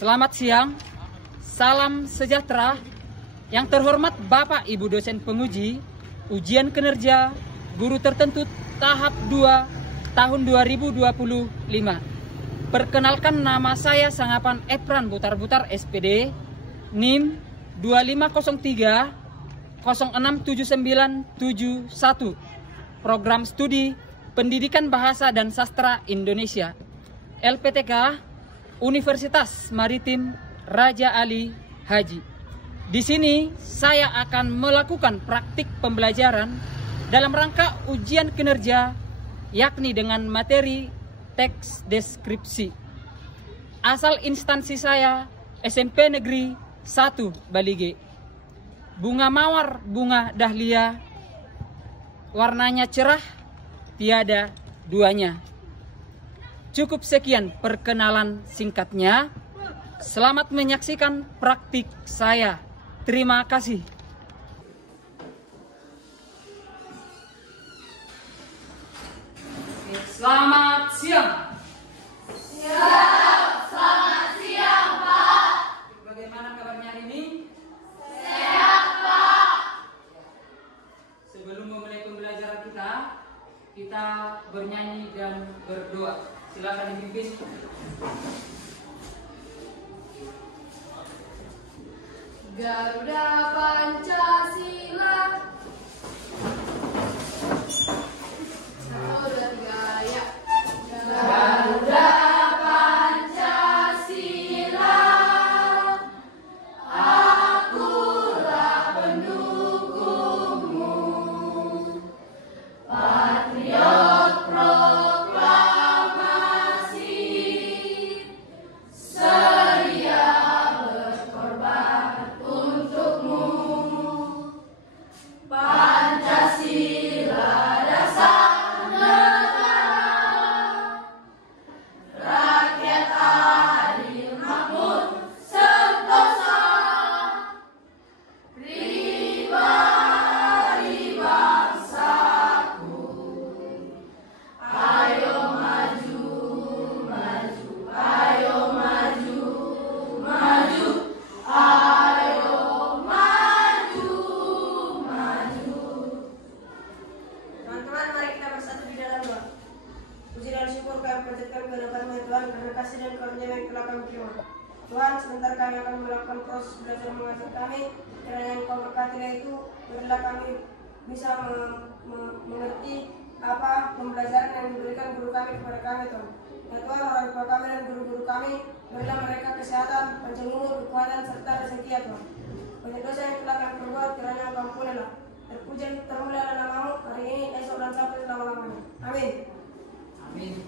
Selamat siang, salam sejahtera. Yang terhormat Bapak Ibu dosen penguji ujian kinerja guru tertentu tahap 2 tahun 2025. Perkenalkan, nama saya Sangapan Epran Butar-Butar SPD, NIM 2503 067971, Program Studi Pendidikan Bahasa dan Sastra Indonesia, LPTK Universitas Maritim Raja Ali Haji. Di sini saya akan melakukan praktik pembelajaran dalam rangka ujian kinerja, yakni dengan materi teks deskripsi. Asal instansi saya SMP Negeri 1 Balige. Bunga mawar, bunga dahlia, warnanya cerah, tiada duanya. Cukup sekian perkenalan singkatnya. Selamat menyaksikan praktik saya. Terima kasih. Selamat siang. Siap, selamat siang, Pak. Bagaimana kabarnya hari ini? Sehat, Pak. Sebelum memulai pembelajaran kita bernyanyi dan berdoa. Silakan dipimpin. Garuda Pancasila, satu dan gaya. Garuda Pancasila, akulah pendukungmu. Patriot proklamasi, sedia berkorban untukmu. Pancasila dasar negara, rakyat adil makmur sentosa, pribadi bangsaku. Ayo maju, maju, ayo maju, maju, ayo maju, maju. Teman-teman, mari kita bersatu di dalam doa. Puji dan syukur kami panjatkan kehadiran Tuhan karena kasih dan karunia yang telah kami terima. Tuhan, sebentar kami akan melakukan proses belajar mengajar kami. Kiranya Engkau berkatilah itu, berilah kami bisa mengerti apa pembelajaran yang diberikan guru kami kepada kami, Tuhan. Ya Tuhan, orang tua kami dan guru-guru kami, berilah mereka kesehatan, panjang umur, kekuatan serta rezeki, ya Tuhan. Banyak dosa yang telah kami perbuat, kiranya Engkau ampunilah. Terpuji dan termulialah namamu hari ini, esok dan sampai selama-lamanya. Amin. Amin.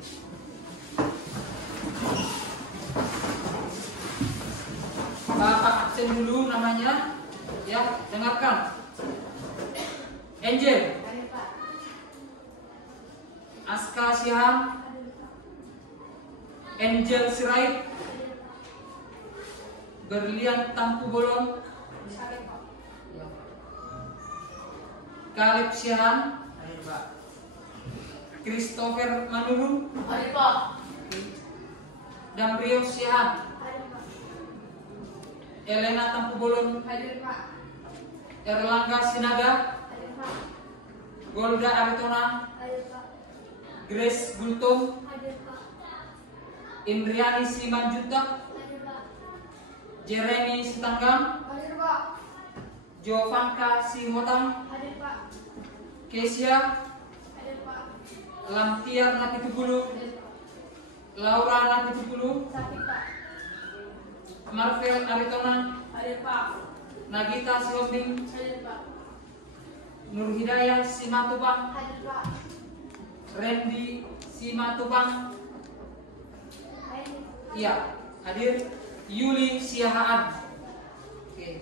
Bapak absen dulu namanya. Ya, dengarkan. Angel, Aska Syiham, Angel Sirait, Berlian Tampu Bolon, Kaleb Syiham, Christopher Manuru, Hadir, Pak. Damrio Syiham, Elena Tampu Bolon, Hadir, Pak. Erlangga Sinaga, Hadir, Pak. Golda Aritona, Hadir, Pak. Grace Gultom, Hadir, Pak. Indriani Simanjuntak, Hadir, Pak. Jeremy Sitanggang, Hadir, Pak. Jovanka Sihotang, Hadir, Pak. Kesia, Hadir, Pak. Lamtiar Napitupulu, Hadir, Pak. Laura Napitupulu, Sakit, Pak. Marvel Aritona, Hadir, Pak. Nagita Sihombing, Hadir, Pak. Nur Hidayah Simatupang, Hadir, Pak. Randy Simatupang, Hadir. iya, hadir. Yuli Siahaan. Oke.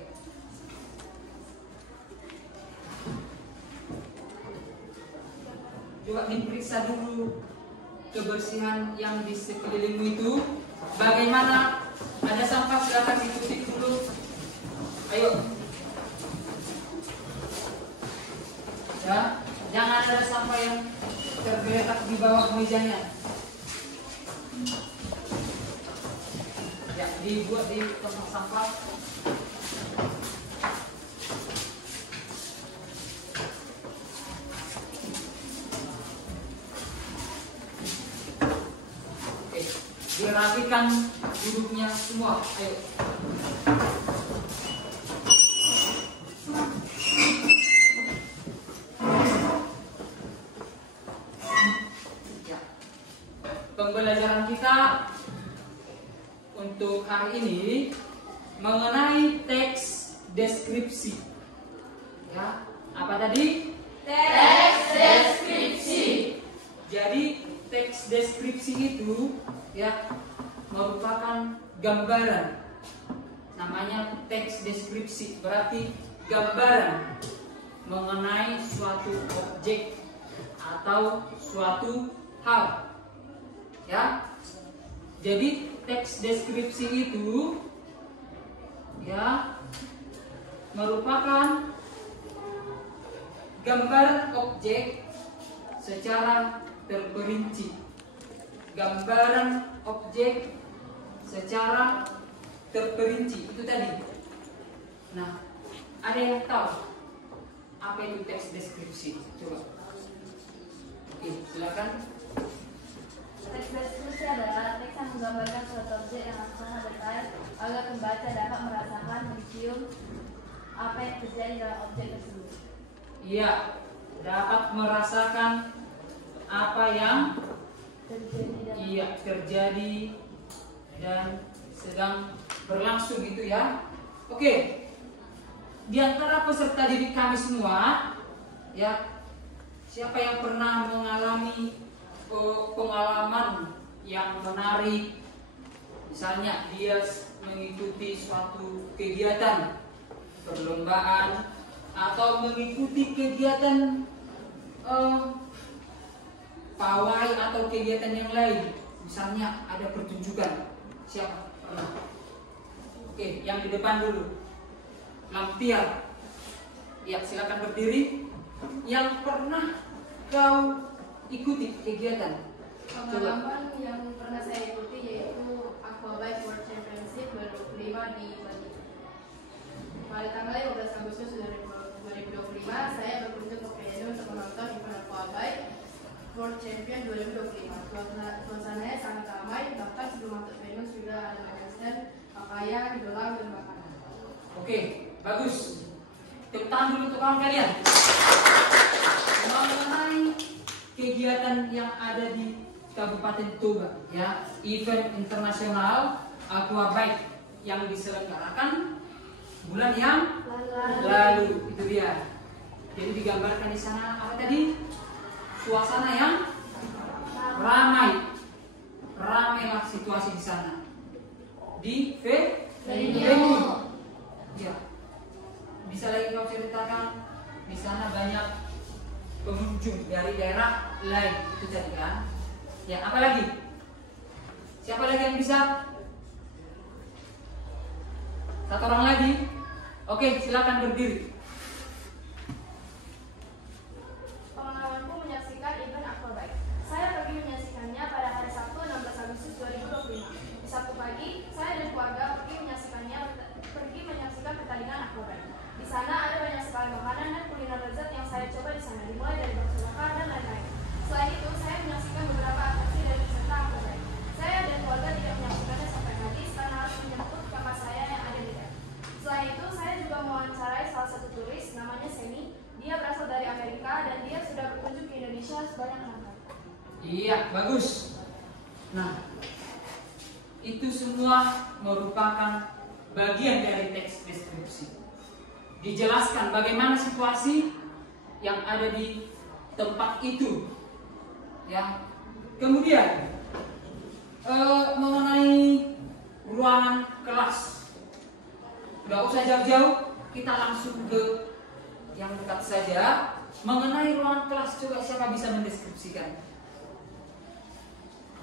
Coba diperiksa dulu kebersihan yang di sekelilingmu itu. Bagaimana? Ada sampah, silakan ikuti dulu. Ayo. Ya, jangan ada sampah yang tergeletak di bawah mejanya. Ya. dibuat di tempat sampah. Oke, dirapikan duduknya semua. Ayo. Pembelajaran kita untuk hari ini mengenai teks deskripsi. Ya, apa tadi? Teks deskripsi. Jadi teks deskripsi itu ya merupakan gambaran. Namanya teks deskripsi, berarti gambaran mengenai suatu objek atau suatu hal. Ya, jadi teks deskripsi itu ya merupakan gambar objek secara terperinci. Gambaran objek secara terperinci itu tadi. Nah, ada yang tahu apa itu teks deskripsi? Coba. Oke, silakan. Teks deskripsi adalah teks yang menggambarkan suatu objek yang sangat detail agar pembaca dapat merasakan, mencium apa yang terjadi dalam objek tersebut. Iya, dapat merasakan apa yang terjadi dan sedang berlangsung gitu ya. Oke. Di antara peserta didik kami semua, ya, siapa yang pernah mengalami pengalaman yang menarik, misalnya dia mengikuti suatu kegiatan perlombaan atau mengikuti kegiatan pawai atau kegiatan yang lain, misalnya ada pertunjukan. Siapa pernah? Oke, yang di depan dulu, Lampiar. Ya, silakan berdiri. Yang pernah kau ikuti kegiatan? Pengalaman yang pernah saya ikuti yaitu Aquabike World Championship 2005 di Bali. Pada tanggal 15 Agustus 2025, saya berkunjung ke Venue untuk menonton event Aquabike World Champion 2025. Suasananya sangat ramai, bahkan sebelum masuk venue sudah ada banyak stand pakaian, gelang, dan makanan. Oke, bagus. Tepuk tangan dulu untuk kawan kalian. Mengenai kegiatan yang ada di Kabupaten Toba, ya, event internasional Aquabike yang diselenggarakan bulan yang lalu, itu dia. Jadi digambarkan di sana apa tadi? Suasana yang ramailah situasi di sana. Di venue. Ya. Bisa lagi kau ceritakan di sana banyak pengunjung dari daerah lain, itu tadi kan? Ya, apa lagi? Siapa lagi yang bisa? Satu orang lagi? Oke, silakan berdiri. Pengalamanku menyaksikan event Aquabike. Saya pergi menyaksikannya pada hari Sabtu 16 Agustus 2025. Di Sabtu pagi, saya dan keluarga pergi menyaksikan pertandingan Aquabike. Di sana ada banyak sekali makanan dan kuliner lezat yang saya coba di sana, dimulai dari bakso bakar dan lain-lain. Selain itu, saya menyaksikan beberapa atraksi dari peserta Aquabike. Saya dan keluarga tidak menyaksikannya sampai habis karena harus menjemput kakak saya yang ada di sana. Selain itu, saya juga mewawancarai salah satu turis namanya Seni. Dia berasal dari Amerika dan dia sudah berkunjung ke Indonesia sebanyak 6 kali. Iya, bagus. Nah, itu semua merupakan bagian dari teks deskripsi. Dijelaskan bagaimana situasi yang ada di tempat itu, ya. Kemudian mengenai ruangan kelas, nggak usah jauh-jauh, kita langsung ke yang dekat saja. Mengenai ruangan kelas, coba siapa bisa mendeskripsikan?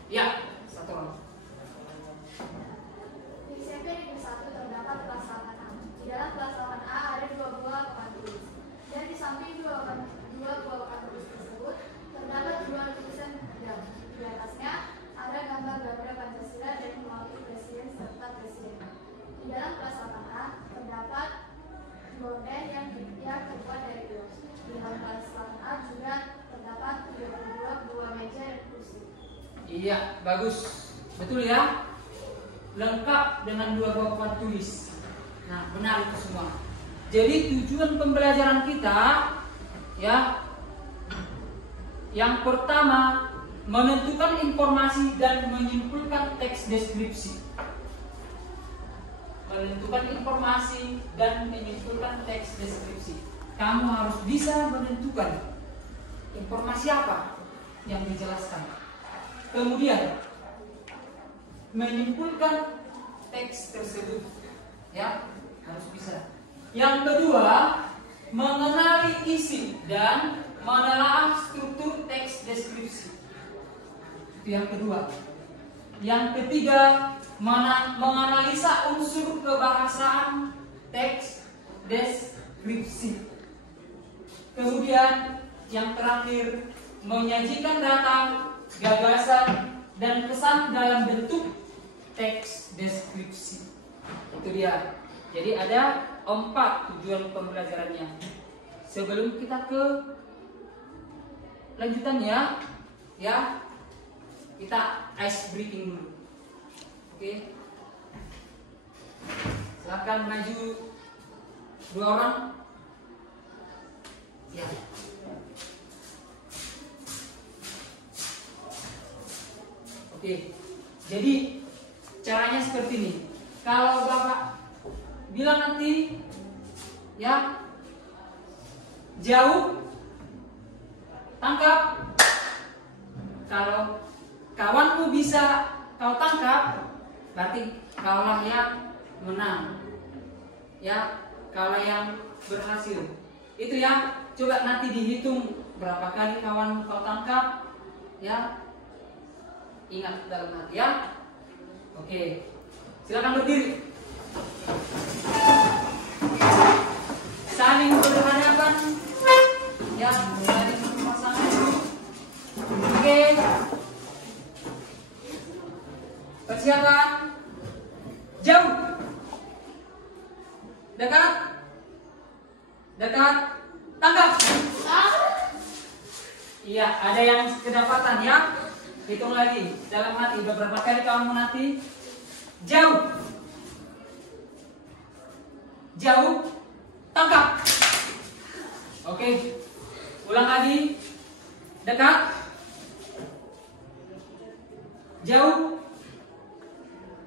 Ya, satu orang. Di SMP Negeri 1 terdapat kelas 8A. Di dalam kelas 8A ada 2 buah papan tulis. Dan di samping 2 buah papan tulis tersebut terdapat 2 lukisan jam. Di atasnya ada gambar Garuda Pancasila dan melalui presiden serta presiden. Iya, bagus. Betul ya? Lengkap dengan 2 papan tulis. Nah, benar itu semua. Jadi tujuan pembelajaran kita ya, yang pertama menentukan informasi dan menyimpulkan teks deskripsi. Menentukan informasi dan menyimpulkan teks deskripsi. Kamu harus bisa menentukan informasi apa yang dijelaskan. Kemudian menyimpulkan teks tersebut, ya, harus bisa. Yang kedua, mengenali isi dan menelaah struktur teks deskripsi. Itu yang kedua. Yang ketiga, menganalisa unsur kebahasaan teks deskripsi. Kemudian yang terakhir, menyajikan data, gagasan, dan kesan dalam bentuk teks deskripsi. Itu dia. Jadi ada 4 tujuan pembelajarannya. Sebelum kita ke lanjutannya, ya, kita ice breaking dulu. Oke. Silakan maju 2 orang. Ya. Oke. Jadi caranya seperti ini. Kalau Bapak bilang nanti, ya, jauh, tangkap. Kalau kawanmu bisa kau tangkap, berarti kaulah yang menang, ya, kaulah yang berhasil. Itu ya. Coba nanti dihitung berapa kali kawanmu kau tangkap, ya. Ingat dalam hati, ya. Oke. Silakan berdiri. Saling berhadapan, ya, saling berpasangan. Oke. Persiapan. Jauh. Dekat. Dekat. Tangkap. Iya, ada yang kedapatan, ya. Hitung lagi dalam hati beberapa kali kamu nanti. Jauh. Jauh. Tangkap. Oke. Ulang lagi. Dekat. Jauh.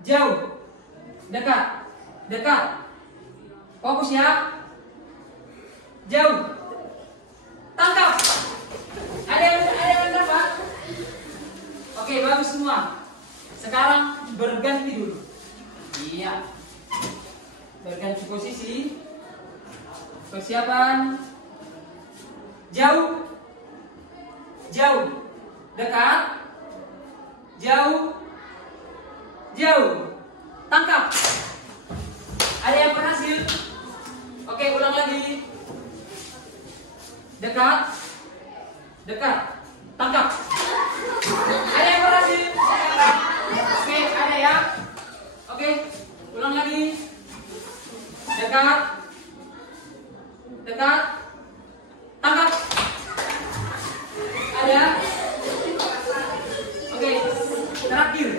Jauh. Dekat. Dekat. Fokus, ya. Jauh. Tangkap. Ada yang dapat? Oke, bagus semua. Sekarang berganti dulu. Iya. Berganti posisi. Persiapan. Jauh. Jauh. Dekat. Jauh. Jauh. Tangkap. Ada yang berhasil? Oke, ulang lagi. Dekat. Dekat. Tangkap. Ada yang berhasil? Oke, ada ya. Oke, ulang lagi. Dekat. Dekat. Tangkap. Ada. Oke, terakhir.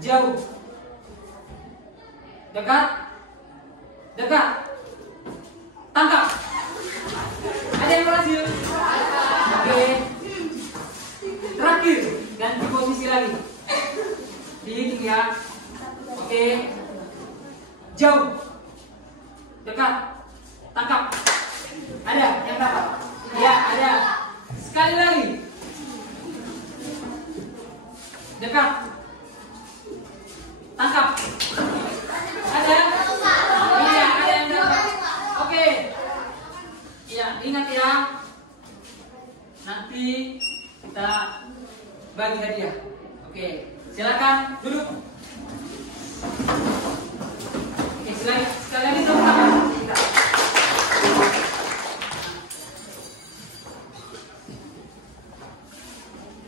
Jauh. Dekat. Dekat. Tangkap. Ada yang berhasil? Oke. Terakhir, ganti posisi lagi. Dihitung, ya. Oke. Jauh. Dekat. Tangkap. Ada yang dapat? Ya, ada. Sekali lagi. Dekat. Tangkap. Ada? Iya, ada yang dapat. Oke. Ya, ingat ya. Nanti kita bagi hadiah. Oke, silakan duduk. Oke, sekali lagi tepuk tangan kita.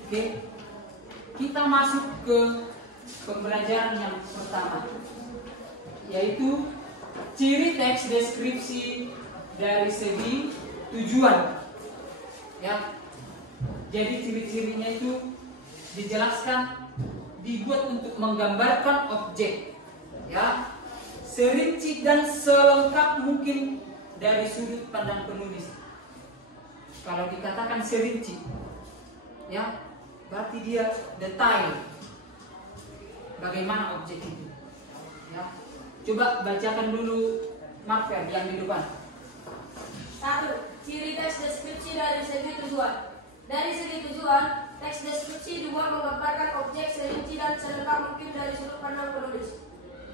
Oke, kita masuk ke pembelajaran yang pertama, yaitu ciri teks deskripsi dari segi tujuan. Ya, Jadi ciri-cirinya itu dijelaskan, dibuat untuk menggambarkan objek, ya, serinci dan selengkap mungkin dari sudut pandang penulis. Kalau dikatakan serinci, ya, berarti dia detail bagaimana objek itu, ya. Coba bacakan dulu marker yang di depan. 1. Ciri teks deskripsi dari segi tujuan. Dari segi tujuan, teks deskripsi dibuat menggambarkan objek serinci dan selengkap mungkin dari sudut pandang penulis.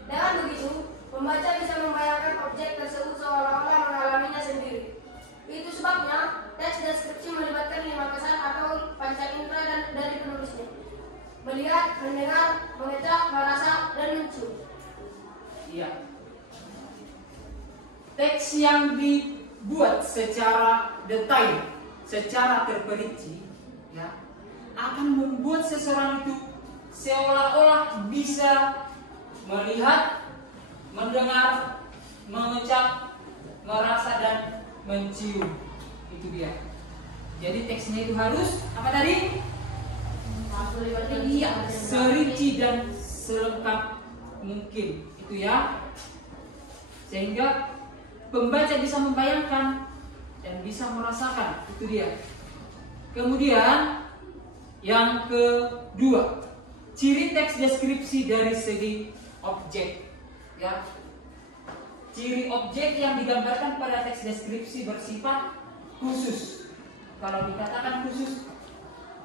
Dengan begitu, pembaca bisa membayangkan objek tersebut seolah-olah mengalaminya sendiri. Itu sebabnya teks deskripsi melibatkan 5 kesan atau panca indera dan dari penulisnya: melihat, mendengar, mengecap, merasa, dan mencium. Iya. Teks yang dibuat secara detail, secara terperinci, ya, akan membuat seseorang itu seolah-olah bisa melihat, mendengar, mengecap, merasa, dan mencium. Itu dia. Jadi teksnya itu harus apa tadi? Iya, serinci dan selengkap mungkin. Itu ya. Sehingga pembaca bisa membayangkan dan bisa merasakan. Itu dia. Kemudian yang kedua, ciri teks deskripsi dari segi objek, ya. Ciri objek yang digambarkan pada teks deskripsi bersifat khusus. Kalau dikatakan khusus,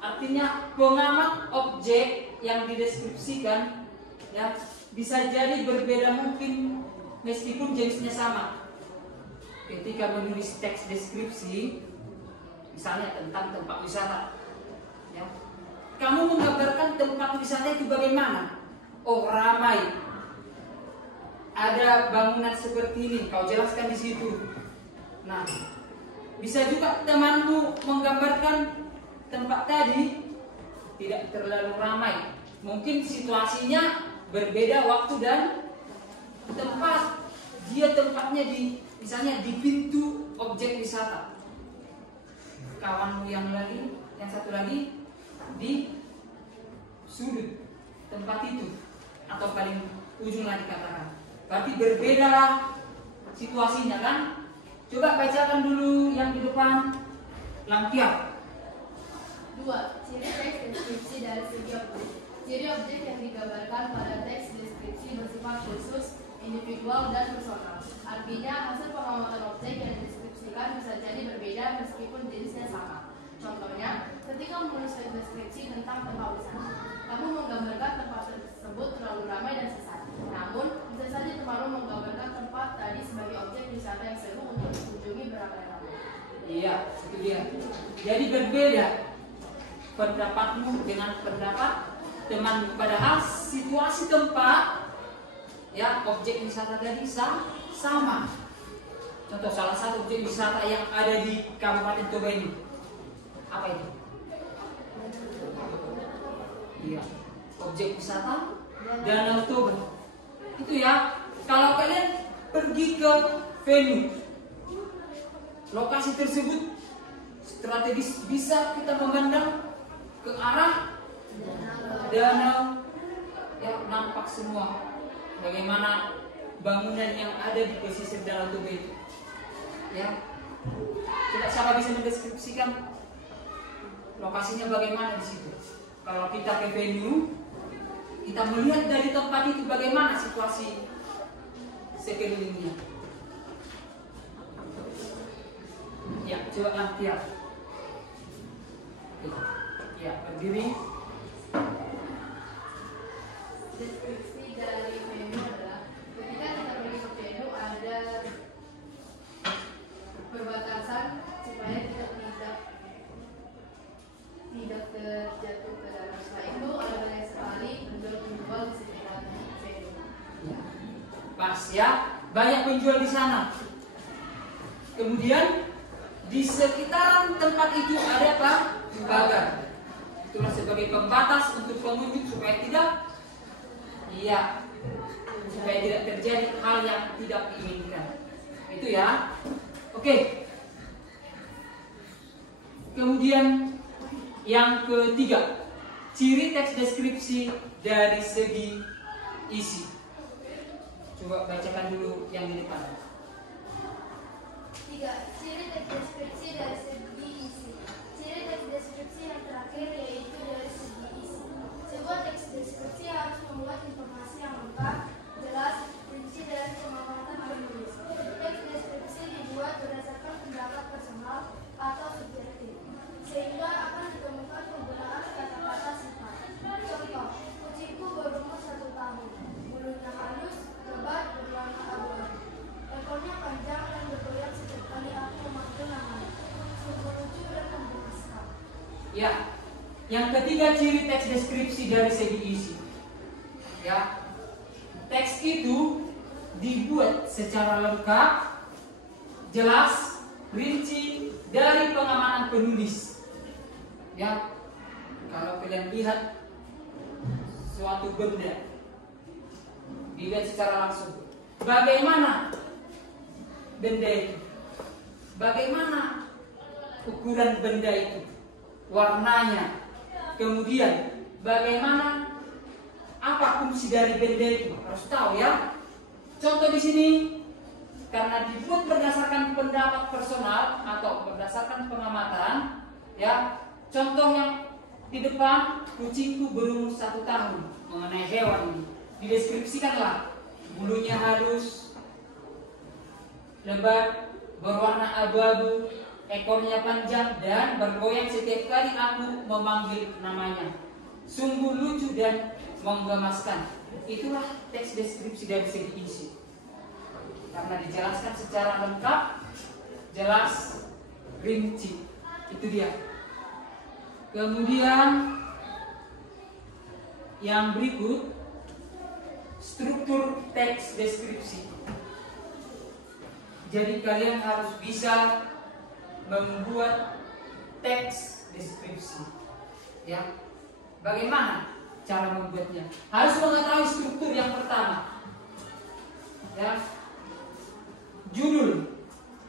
artinya pengamat objek yang dideskripsikan, ya, bisa jadi berbeda mungkin meskipun jenisnya sama. Ketika menulis teks deskripsi, misalnya tentang tempat wisata, ya, kamu menggambarkan tempat wisata itu bagaimana? Oh, ramai, ada bangunan seperti ini, kau jelaskan di situ. Nah, bisa juga temanmu menggambarkan tempat tadi tidak terlalu ramai, mungkin situasinya berbeda waktu dan tempat. Dia tempatnya di, misalnya di pintu objek wisata. Kawanmu yang satu lagi di sudut tempat itu, atau paling ujung lah dikatakan. Berarti berbeda situasinya kan? Coba bacakan dulu yang di depan, Lampiak. 2. Ciri teks deskripsi dari segi objek. Ciri objek yang digambarkan pada teks deskripsi bersifat khusus, individual, dan personal. Artinya, hasil pengamatan objek yang dideskripsikan bisa jadi berbeda meskipun jenisnya sama. Contohnya, ketika menulis teks deskripsi tentang tempat wisata, kamu menggambarkan tempat tersebut terlalu ramai dan sesat. Namun, bisa saja temanmu menggambarkan tempat tadi sebagai objek wisata yang seru untuk dikunjungi beramai-ramai. Iya, itu dia. Jadi berbeda pendapatmu dengan pendapat temanmu, padahal situasi tempat, ya, objek wisata tadi sama. Contoh salah satu objek wisata yang ada di Kabupaten Toba ini, apa itu? Iya, objek wisata Danau Toba. Itu ya, kalau kalian pergi ke venue, lokasi tersebut strategis, bisa kita memandang ke arah danau, ya, nampak semua bagaimana bangunan yang ada di pesisir Danau Toba itu, ya. Tidak siapa bisa mendeskripsikan lokasinya bagaimana di situ. Kalau kita ke venue, kita melihat dari tempat itu bagaimana situasi sekelilingnya. Ya, coba Lampiak. Ya, berdiri. Deskripsi dari venue adalah ketika kita pergi ke venue ada perbatasan supaya kita tidak terjatuh ke dalam. Selain itu ada banyak sekali penjual-penjual di sekitar venue. Ya. Pas ya, banyak penjual di sana. Kemudian di sekitaran tempat itu ada apa? Pagar. Itulah sebagai pembatas untuk pengunjung supaya tidak, iya, supaya tidak terjadi hal yang tidak diinginkan. Itu ya. Oke. Kemudian Yang ketiga, ciri teks deskripsi dari segi isi. Coba bacakan dulu yang di depan. 3. Ciri teks deskripsi dari segi isi. Ciri teks deskripsi yang terakhir yaitu dari segi isi. Sebuah teks deskripsi harus memuat informasi yang lengkap, jelas, rinci dan pemahaman penulis. Teks deskripsi dibuat berdasarkan pendapat personal atau subjektif, sehingga akan ditemukan penggunaan kata-kata sifat. Contoh, kucingku berumur 1 tahun, bulunya halus, lebat, berwarna abu-abu. Ekornya panjang dan bergoyang setiap kali aku memanggil namanya. Sungguh lucu dan memuaskan. Ya, yang ketiga ciri teks deskripsi dari segi isi. Ya, teks itu dibuat secara lengkap, jelas, rinci dari pengamanan penulis. Ya, kalau kalian lihat suatu benda dilihat secara langsung, bagaimana benda itu, bagaimana ukuran benda itu, warnanya, kemudian bagaimana apa fungsi dari benda itu, harus tahu ya. Contoh di sini, karena dibuat berdasarkan pendapat personal atau berdasarkan pengamatan, ya. Contoh yang di depan, kucingku berumur 1 tahun, mengenai hewan ini dideskripsikanlah bulunya halus, lebat, berwarna abu-abu, ekornya panjang dan bergoyang setiap kali aku memanggil namanya. Sungguh lucu dan menggemaskan. Itulah teks deskripsi dari segi isi. Karena dijelaskan secara lengkap, jelas, rinci. Itu dia. Kemudian yang berikut, struktur teks deskripsi. Jadi kalian harus bisa membuat teks deskripsi. Ya. Bagaimana cara membuatnya? Harus mengetahui struktur yang pertama. Ya. Judul,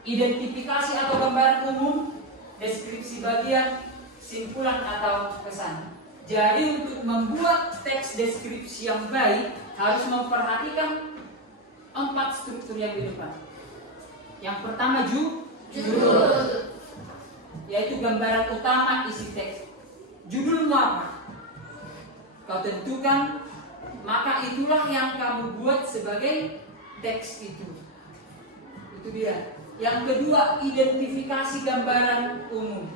identifikasi atau gambaran umum, deskripsi bagian, simpulan atau pesan. Jadi untuk membuat teks deskripsi yang baik harus memperhatikan 4 struktur yang di depan. Yang pertama judul, yaitu gambaran utama isi teks. Judulmu apa? Kau tentukan, maka itulah yang kamu buat sebagai teks itu. Itu dia. Yang kedua, identifikasi gambaran umum.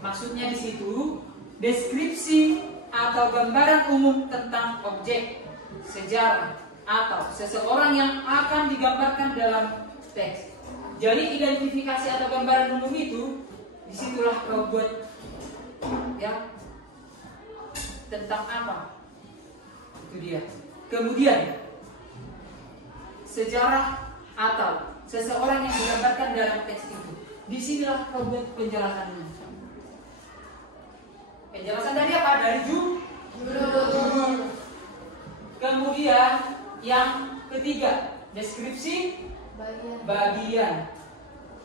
Maksudnya di situ deskripsi atau gambaran umum tentang objek, sejarah, atau seseorang yang akan digambarkan dalam teks. Jadi identifikasi atau gambaran umum itu disitulah kau buat, ya, tentang apa? Itu dia. Kemudian sejarah atau seseorang yang digambarkan dalam teks itu. Disinilah kau buat penjelasannya. Penjelasan dari apa? Dari judul. Kemudian yang ketiga, deskripsi bagian.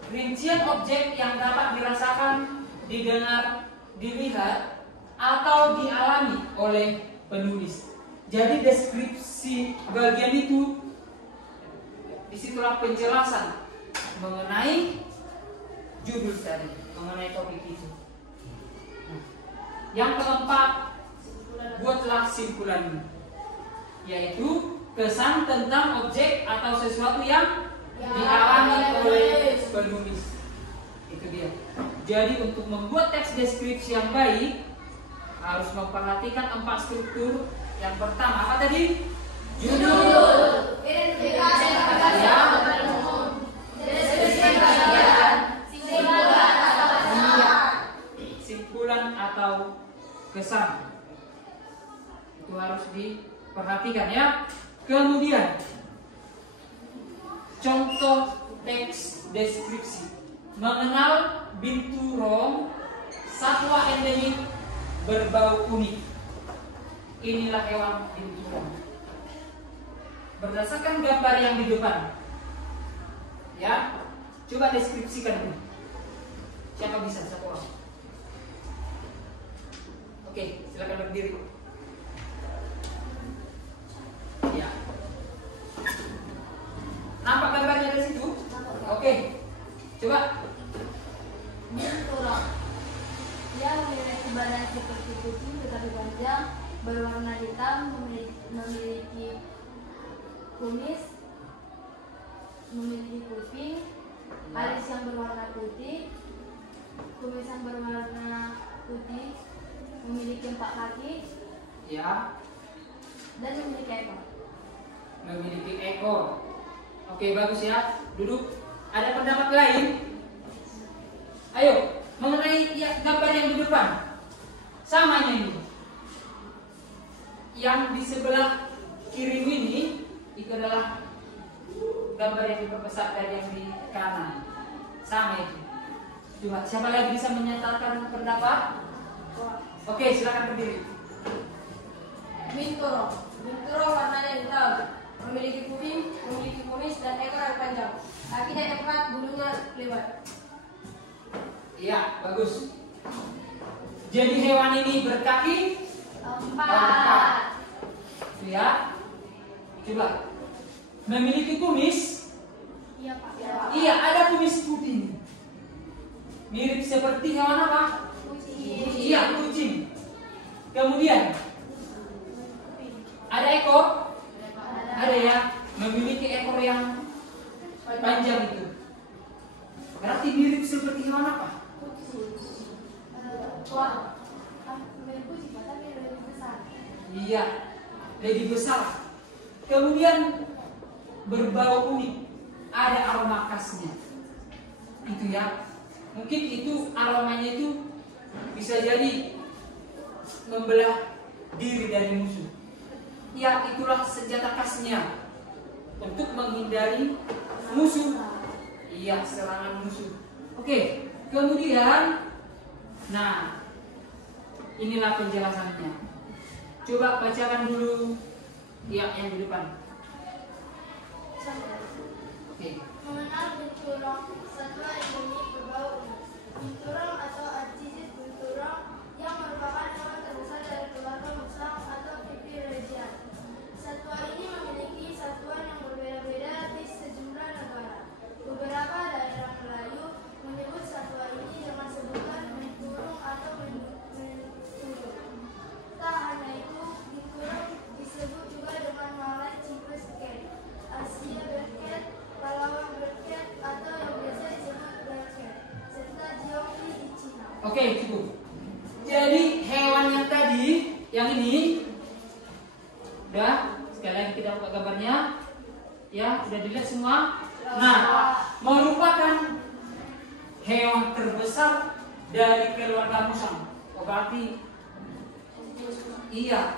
Rincian objek yang dapat dirasakan, didengar, dilihat, atau dialami oleh penulis. Jadi deskripsi bagian itu, disitulah penjelasan mengenai judul tadi, mengenai topik itu. Yang keempat, buatlah simpulanmu, yaitu kesan tentang objek atau sesuatu yang dialami oleh penulis. Itu dia. Jadi untuk membuat teks deskripsi yang baik harus memperhatikan 4 struktur. Yang pertama apa tadi? Judul, Identifikasi gambaran umum, deskripsi bagian, simpulan atau kesan. Itu harus diperhatikan ya. Kemudian contoh teks deskripsi. Mengenal binturong, satwa endemik berbau unik. Inilah hewan binturong. Berdasarkan gambar yang di depan, ya, coba deskripsikan ini. Siapa bisa? Satu orang. Oke, silakan berdiri. Ya. Nampak gambarnya dari situ? Oke. Coba. Minturo. Dia memiliki badan seperti kucing tetapi panjang, berwarna hitam, memiliki kumis, memiliki kuping, alis yang berwarna putih, kumis yang berwarna putih, memiliki 4 kaki, Ya. dan memiliki ekor. Memiliki ekor. Oke, bagus ya. Duduk. Ada pendapat lain? Ayo, mengenai ya, gambar yang di depan. Samanya ini. Yang di sebelah kiri ini itu adalah gambar yang diperbesar dari yang di kanan. Sama itu. Coba, siapa lagi bisa menyatakan pendapat? Oke, silakan berdiri. Minturo. Minturo warnanya hitam, memiliki kuping, memiliki kumis dan ekor yang panjang. Kakinya 4, bulunya lebar. Iya, bagus. Jadi hewan ini berkaki 4. ya. Coba. Memiliki kumis? Iya, Pak. Iya, ada kumis putih. Mirip seperti hewan apa? Kucing. Iya, kucing. Kemudian ada ekor? Ada ya. Memiliki ekor yang panjang itu. Berarti mirip seperti hewan apa? Mirip kucing, Pak, tapi lebih besar. Iya, lebih besar. Kemudian berbau unik. Ada aroma khasnya. Itu ya. Mungkin itu aromanya itu bisa jadi membelah diri dari musuh. Ya, itulah senjata khasnya untuk menghindari musuh. Iya, serangan musuh. Oke, kemudian, nah, inilah penjelasannya. Coba bacakan dulu, ya, yang di depan. Oke. Mengenal binturong, satwa endemik berbau unik. Binturong atau Archisis binturong yang merupakan hewan terbesar dari keluarga musang atau Pipirhenia. Satwa ini memiliki satuan yang berbeda-beda di sejumlah negara. Beberapa daerah Melayu menyebut satwa ini dengan sebutan binturong atau binturong. Tak hanya itu, binturong disebut juga dengan Malay Cypress cat, Asia bear cat, Palawan bear cat, atau yang biasa disebut bear cat, serta Jiangli di Cina. Oke, cukup. Jadi hewan yang tadi, yang ini, udah. Sekali lagi kita buka gambarnya. Ya, sudah dilihat semua. Nah, merupakan hewan terbesar dari keluarga musang. Oh, berarti iya,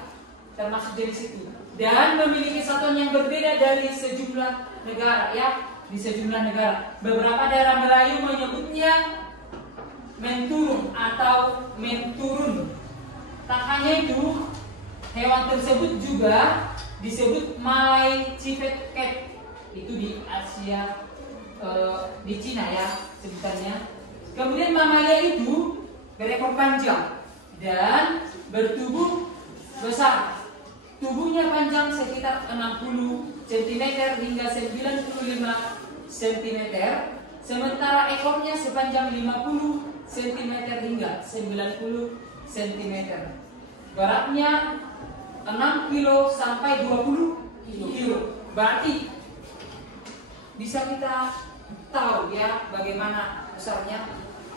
termasuk dari situ. Dan memiliki satuan yang berbeda dari sejumlah negara, ya, di sejumlah negara. Beberapa daerah Melayu menyebutnya menturun atau menturun. Tak hanya itu, hewan tersebut juga disebut Malay Cypress cat. Itu di Asia, di Cina ya sebutannya. Kemudian mamalia itu berekor panjang dan bertubuh besar. Tubuhnya panjang sekitar 60 cm hingga 95 cm, sementara ekornya sepanjang 50 cm hingga 90 cm. Beratnya 6 kilo sampai 20 kilo. Berarti bisa kita tahu ya bagaimana besarnya,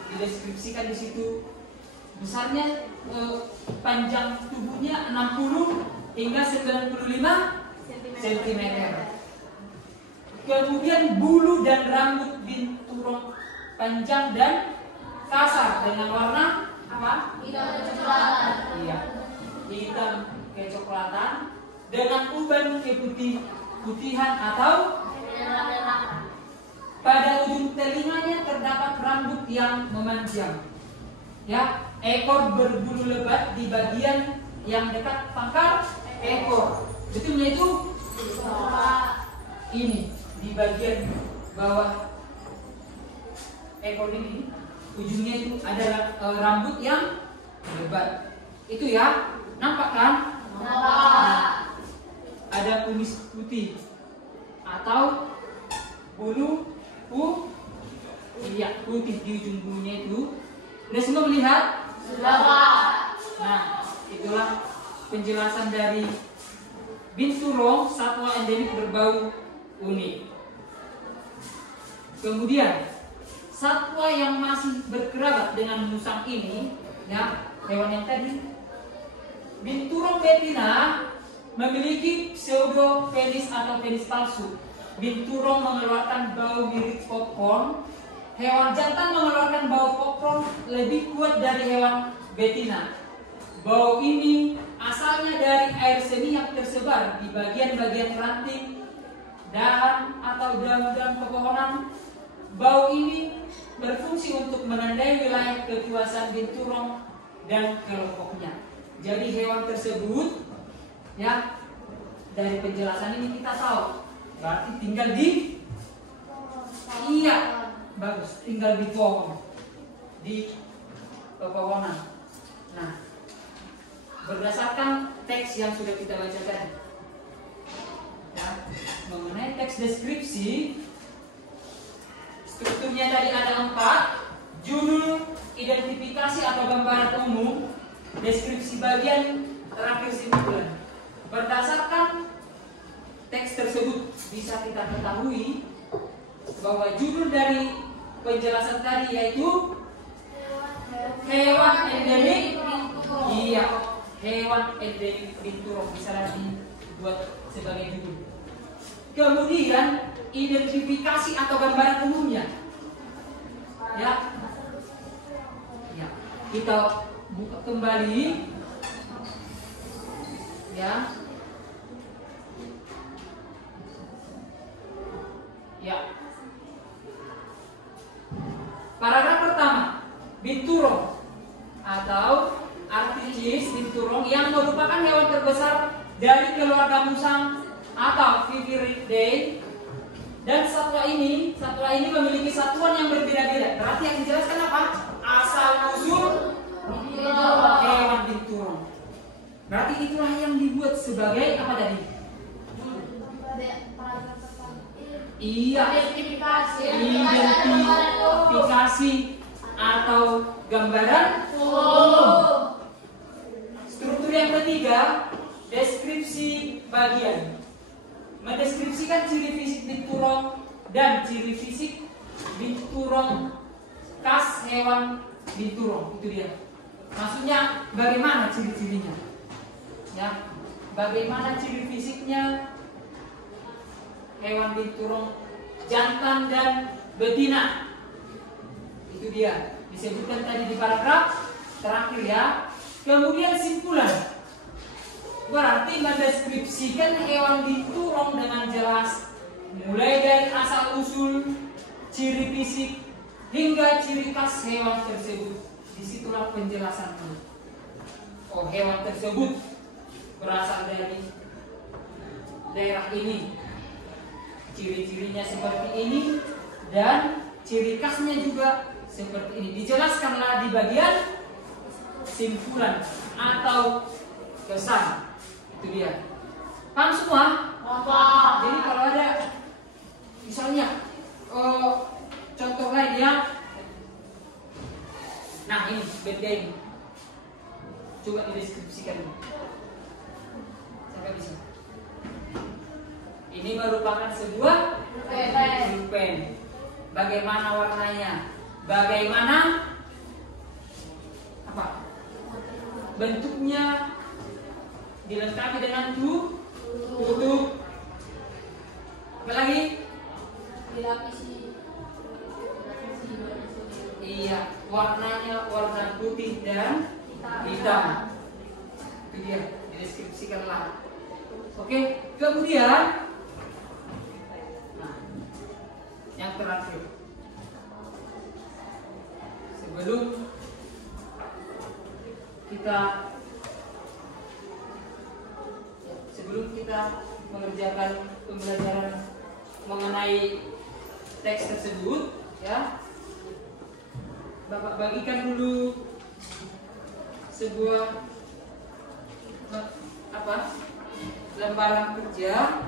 dideskripsikan di situ. Besarnya panjang tubuhnya 60 hingga 95 cm. Kemudian bulu dan rambut binturong panjang dan kasar dengan warna apa? Hitam kecoklatan. Iya, hitam kecoklatan dengan uban keputihan atau Merah-merah. pada ujung telinganya terdapat rambut yang memanjang. Ya, ekor berbulu lebat di bagian yang dekat pangkal ekor. Betulnya itu ini di bagian bawah ekor ini, ujungnya itu adalah rambut yang lebat. Itu ya, nampak kan? Nah, ada kumis putih atau bulu putih di ujung bulunya itu. Sudah semua melihat? Sudah, Pak. Nah, itulah penjelasan dari binturong, satwa endemik berbau unik. Kemudian satwa yang masih berkerabat dengan musang ini, ya, hewan yang tadi, binturong betina memiliki pseudo penis atau penis palsu. Binturong mengeluarkan bau mirip popcorn. Hewan jantan mengeluarkan bau popcorn lebih kuat dari hewan betina. Bau ini asalnya dari air seni yang tersebar di bagian-bagian ranting, dahan atau daun-daun pepohonan. Bau ini berfungsi untuk menandai wilayah kekuasaan binturong dan kelompoknya. Jadi hewan tersebut, ya, dari penjelasan ini kita tahu berarti tinggal di, iya, bagus, tinggal di pohon, di pepohonan. Nah, berdasarkan teks yang sudah kita baca tadi, ya, mengenai teks deskripsi, strukturnya tadi ada 4: judul, identifikasi atau gambaran umum, deskripsi bagian, terakhir simpulan. Berdasarkan teks tersebut bisa kita ketahui bahwa judul dari penjelasan tadi yaitu hewan endemik binturong. Iya, hewan endemik binturong bisa dibuat sebagai judul. Kemudian identifikasi atau gambaran umumnya. Ya. Ya, kita buka kembali. Ya. Ya. Paragraf pertama, binturong atau artiis binturong yang merupakan hewan terbesar dari keluarga musang atau Viperidae, dan satwa ini memiliki satuan yang berbeda-beda. Berarti yang dijelaskan apa? Asal usul hewan binturong. Berarti itulah yang dibuat sebagai apa tadi? Iya, identifikasi atau gambaran umum. Struktur yang ketiga, deskripsi bagian. Mendeskripsikan ciri fisik binturong dan ciri fisik binturong khas hewan binturong. Itu dia. Maksudnya bagaimana ciri-cirinya? Ya, bagaimana ciri fisiknya hewan binturong jantan dan betina. Itu dia, disebutkan tadi di paragraf terakhir ya. Kemudian simpulan, berarti mendeskripsikan hewan binturong dengan jelas, mulai dari asal usul, ciri fisik hingga ciri khas hewan tersebut. Disitulah penjelasannya. Oh, hewan tersebut berasal dari daerah ini, ciri-cirinya seperti ini, dan ciri khasnya juga seperti ini. Dijelaskanlah di bagian simpulan atau kesan. Itu dia. Paham semua? Paham. Jadi kalau ada misalnya contoh lain ya. Nah, ini beda ini. Coba dideskripsikan ini. Sampai bisa. Ini merupakan sebuah pulpen. Bagaimana warnanya? Bagaimana apa? Bentuknya? Dilengkapi dengan tutup. Apa lagi? Dilapisi. Iya, warnanya warna putih dan hitam. Itu dia, dideskripsikanlah. Oke, kemudian yang terakhir, sebelum kita mengerjakan pembelajaran mengenai teks tersebut, ya, Bapak bagikan dulu sebuah lembaran kerja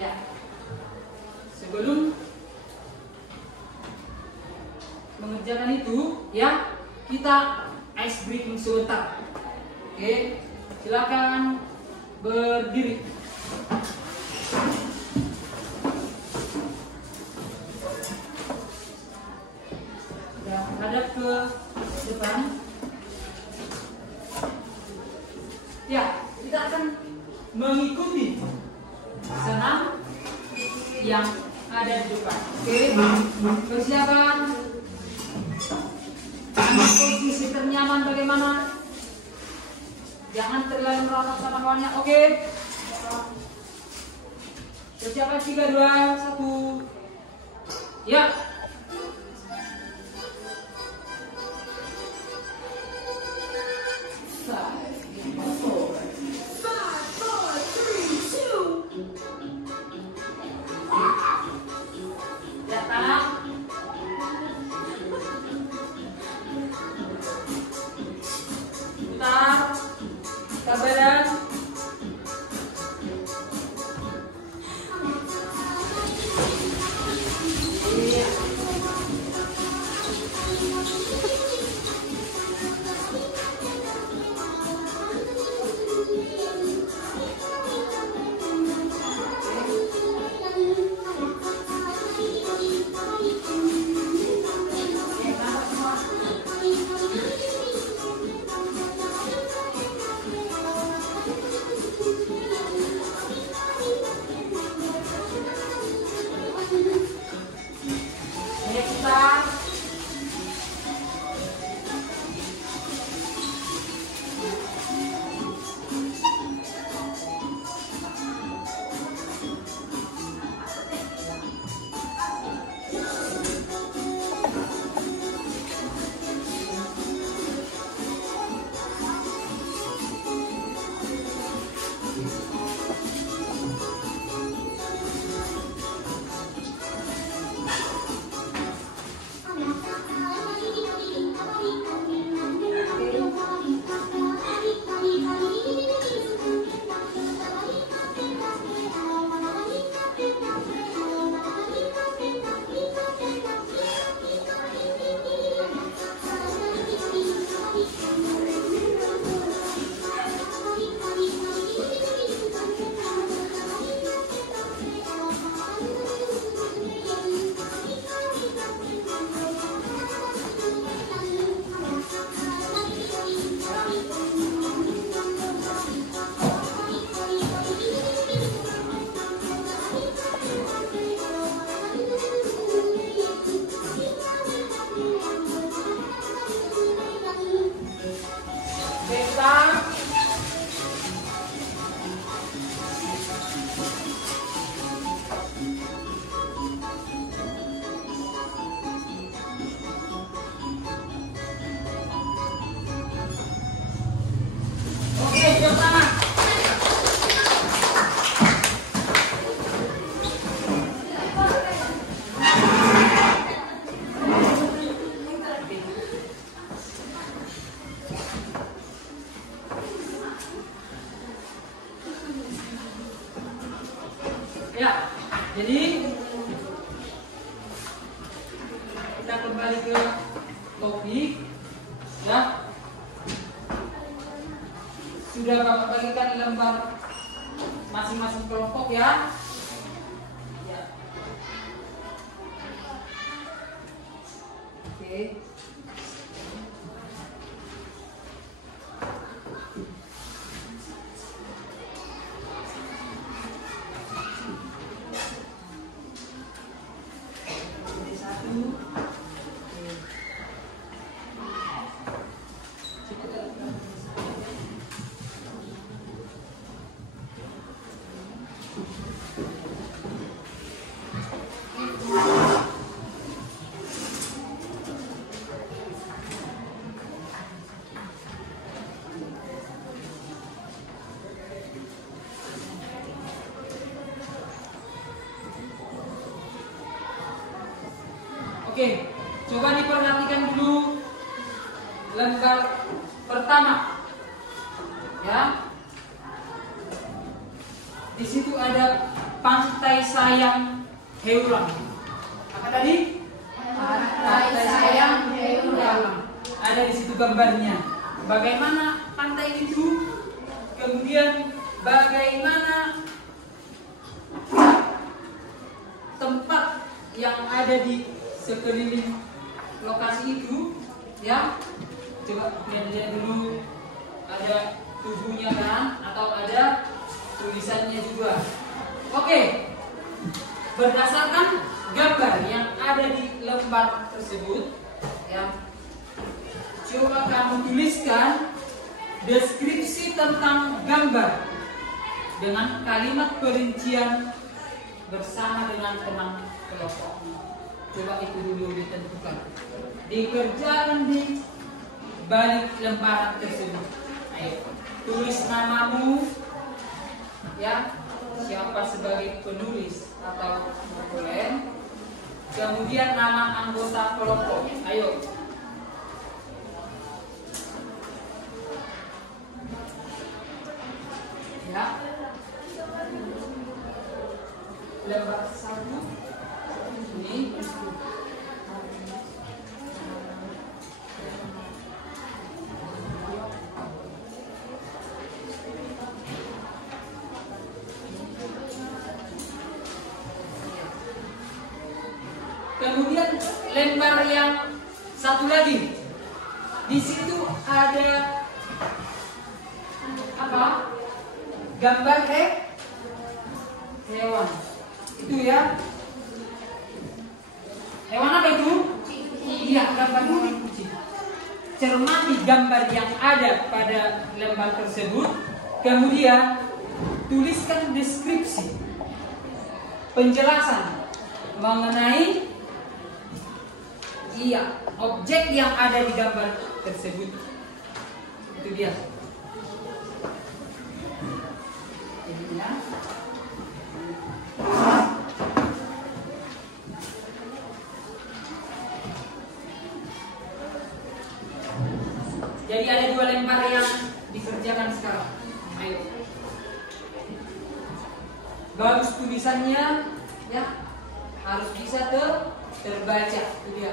ya. Sebelum mengerjakan itu ya, kita ice breaking sebentar. Oke, silakan berdiri. Ya, hadap ke depan. Ya, kita akan mengikuti senam yang ada di depan. Oke, persiapan. Posisi ternyaman bagaimana? Jangan terlalu merosot sama kawannya. Oke. Persiapan 3, 2, 1. Ya. Ya, tangan. Putar. Putar badan. Iya. Ini putar. Putar. Oke, jauh tangan. Ya, jadi kita kembali ke topik ya. Sudah Bapak bagikan lembar masing-masing kelompok ya. Ya. Oke. Oke, coba diperhatikan dulu lembar pertama. Ya. Di situ ada Pantai Sayang Heulang. Apa tadi? Pantai Sayang Heulang. Ada di situ gambarnya. Bagaimana pantai itu? Kemudian bagaimana tempat yang ada di sekeliling lokasi itu, ya. Coba lihat dulu, ada tubuhnya kan, atau ada tulisannya juga. Oke, berdasarkan gambar yang ada di lembar tersebut, ya, coba kamu tuliskan deskripsi tentang gambar dengan kalimat perincian bersama dengan teman kelompoknya. Coba itu dulu ditentukan. Dikerjakan di balik lembaran tersebut. Ayo, tulis namamu, ya, siapa sebagai penulis atau notulen, kemudian nama anggota kelompok. Ayo. Ya. Lembar 1 ini. Kemudian lembar yang satu lagi, di situ ada apa? Gambar hewan. Itu ya. Hewan apa itu? Iya, gambar kucing. Cermati gambar yang ada pada lembar tersebut, kemudian tuliskan deskripsi, penjelasan mengenai objek yang ada di gambar tersebut. Itu dia. Ini ya. Jadi ada 2 lembar yang dikerjakan sekarang. Ayo. Bagus tulisannya, ya. Harus bisa terbaca. Itu dia.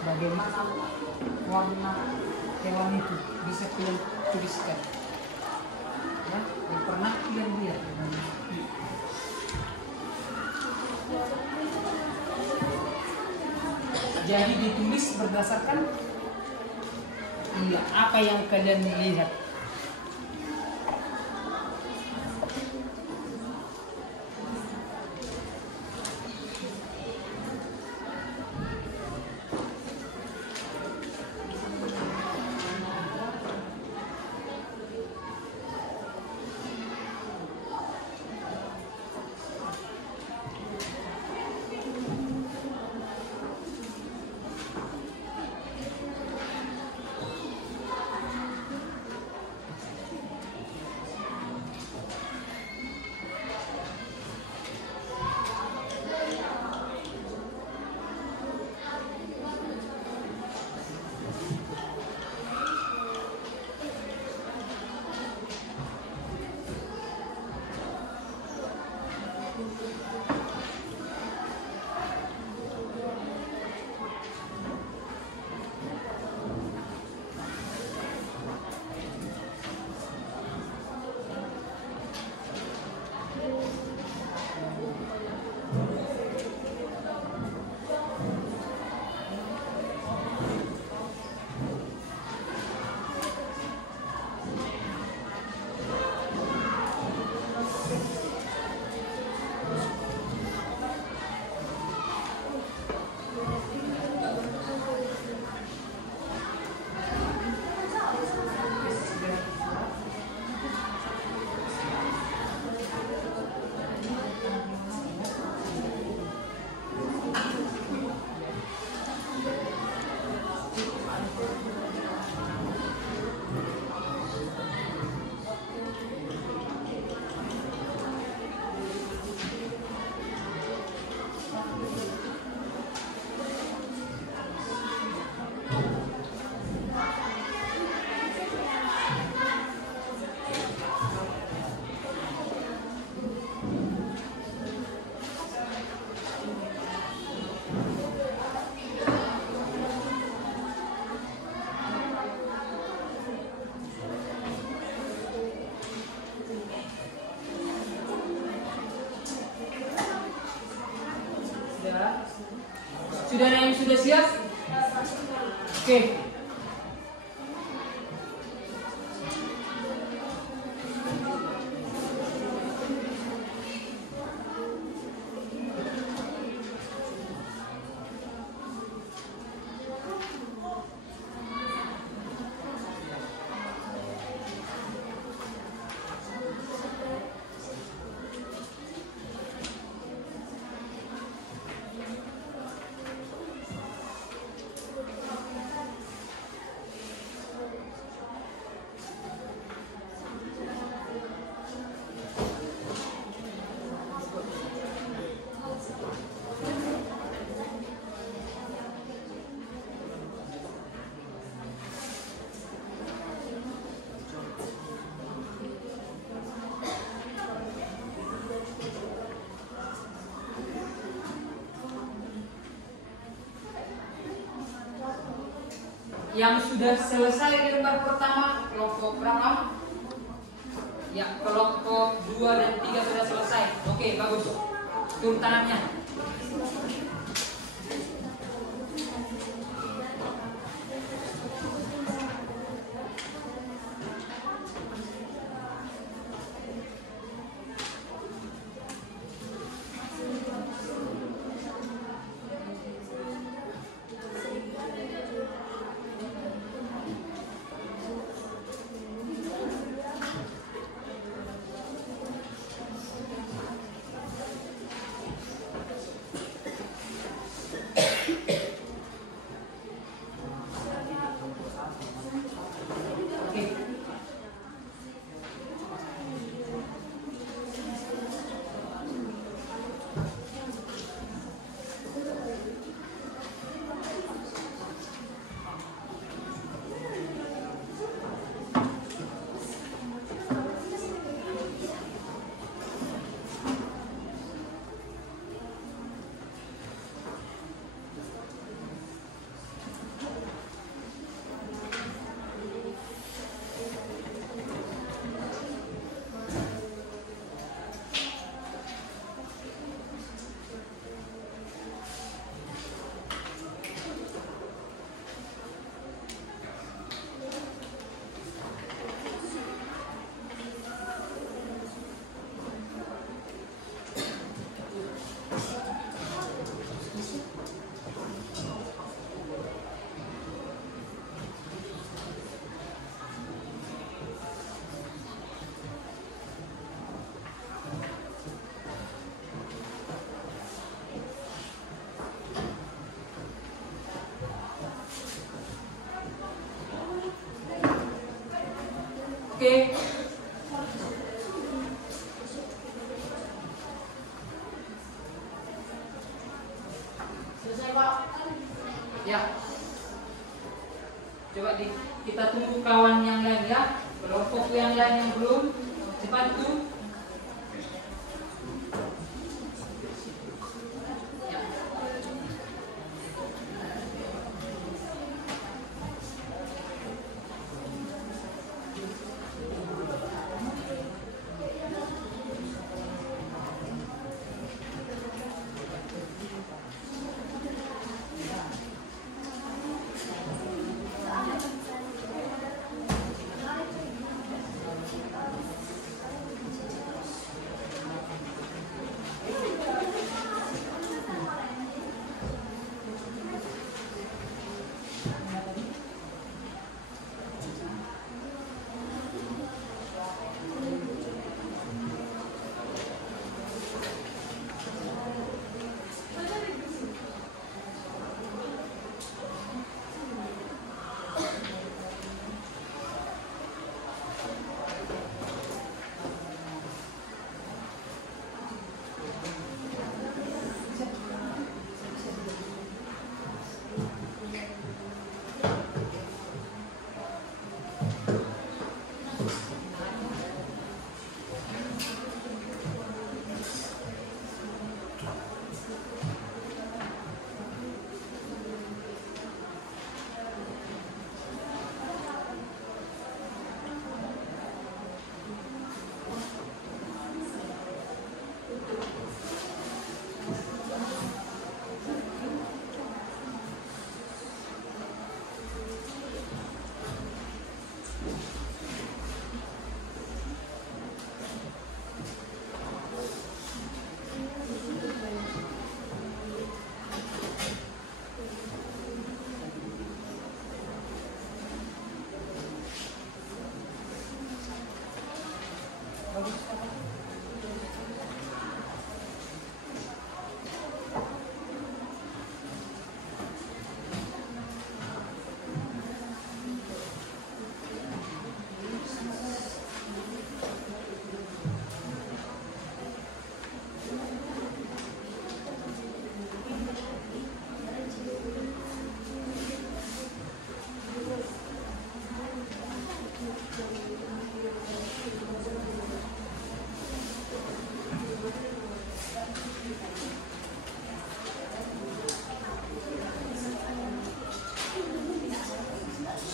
bagaimana warna hewan itu bisa kalian tuliskan ya, yang pernah kalian lihat. Jadi ditulis berdasarkan apa yang kalian lihat. Sudah ada yang sudah siap? Oke. Yang sudah selesai di lembar pertama kelompok berapa? Ya, kelompok 2 dan 3 sudah selesai. Oke, bagus. Turun tangannya. Oke. Selesai, Pak. Ya. Coba kita tunggu kawan yang lain ya. Kelompok yang lain yang belum, cepat tuh.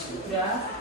Sudah.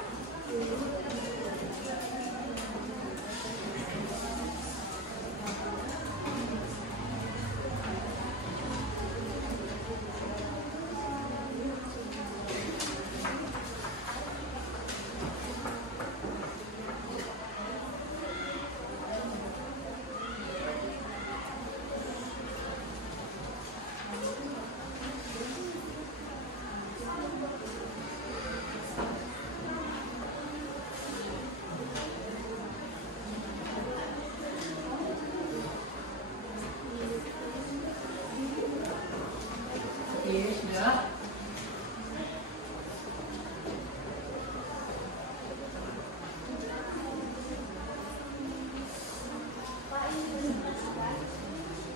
Oke, sudah.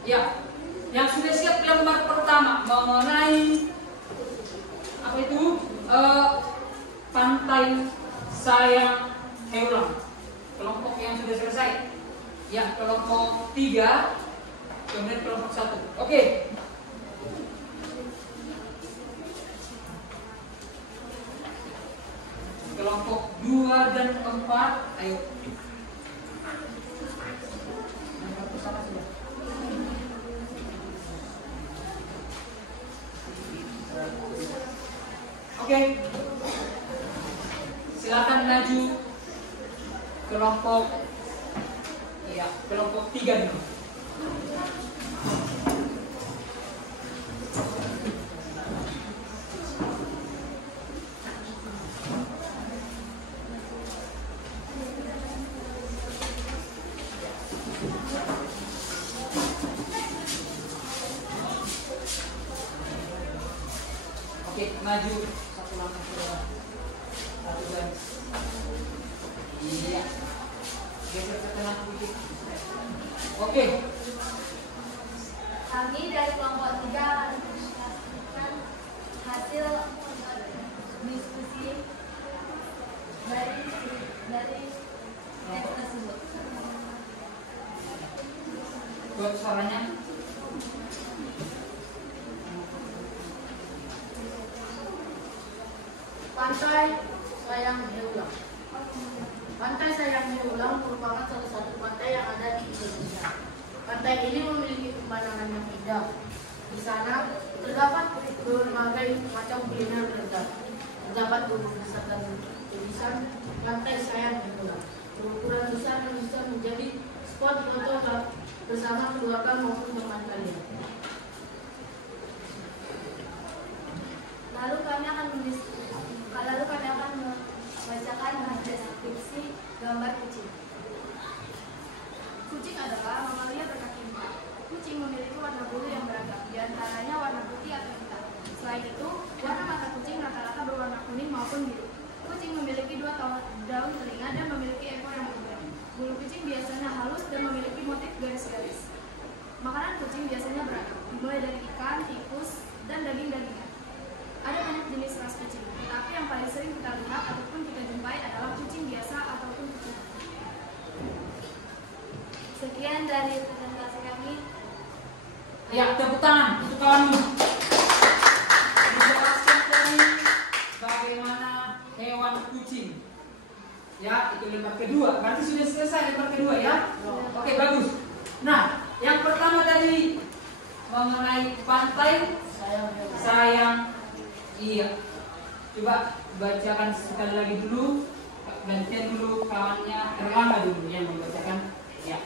Ya, yang sudah siap lembar pertama mengenai apa itu Pantai Sayang Heulang. Kelompok yang sudah selesai. Ya, kelompok 3, kemudian kelompok 1. Oke. Kelompok 2 dan 4, ayo. Oke. Silakan maju kelompok kelompok 3 dulu. Oke, maju satu langkah ke depan. Satu garis. Iya. Geser ke tengah sedikit. Oke. Kami dari kelompok 3 akan mempresentasikan hasil diskusi dari teks tersebut. Buat suaranya. Pantai Sayang Heulang. Pantai Sayang Heulang merupakan salah satu pantai yang ada di Indonesia. Pantai ini memiliki pemandangan yang indah. Di sana terdapat berbagai macam kuliner lezat. Terdapat beberapa tulisan Pantai Sayang Heulang berukuran besar yang bisa menjadi spot foto bersama keluarga maupun teman kalian. Lalu kami akan membacakan deskripsi gambar kucing. Kucing adalah mamalia berkaki 4. Kucing memiliki warna bulu yang beragam, di antaranya warna putih atau hitam. Selain itu, warna mata kucing rata-rata berwarna kuning maupun biru. Kucing memiliki 2 daun telinga dan memiliki ekor yang lebar. Bulu kucing biasanya halus dan memiliki motif garis-garis. Makanan kucing biasanya beragam, dimulai dari ikan, tikus, dan daging-dagingan. Ada banyak jenis ras kucing, tetapi yang paling sering kita lihat ataupun kita jumpai adalah kucing biasa ataupun kucing. Sekian dari presentasi kami. Ya, tepuk tangan untuk kawanmu. Dijelaskan tadi bagaimana hewan kucing. Ya, itu lembar kedua. Berarti sudah selesai lembar kedua ya? Oke, bagus. Nah, yang pertama tadi mengenai pantai Sayang. Iya. Coba bacakan sekali lagi dulu. Gantian dulu kawannya. Erlangga dulu yang membacakan. Ya.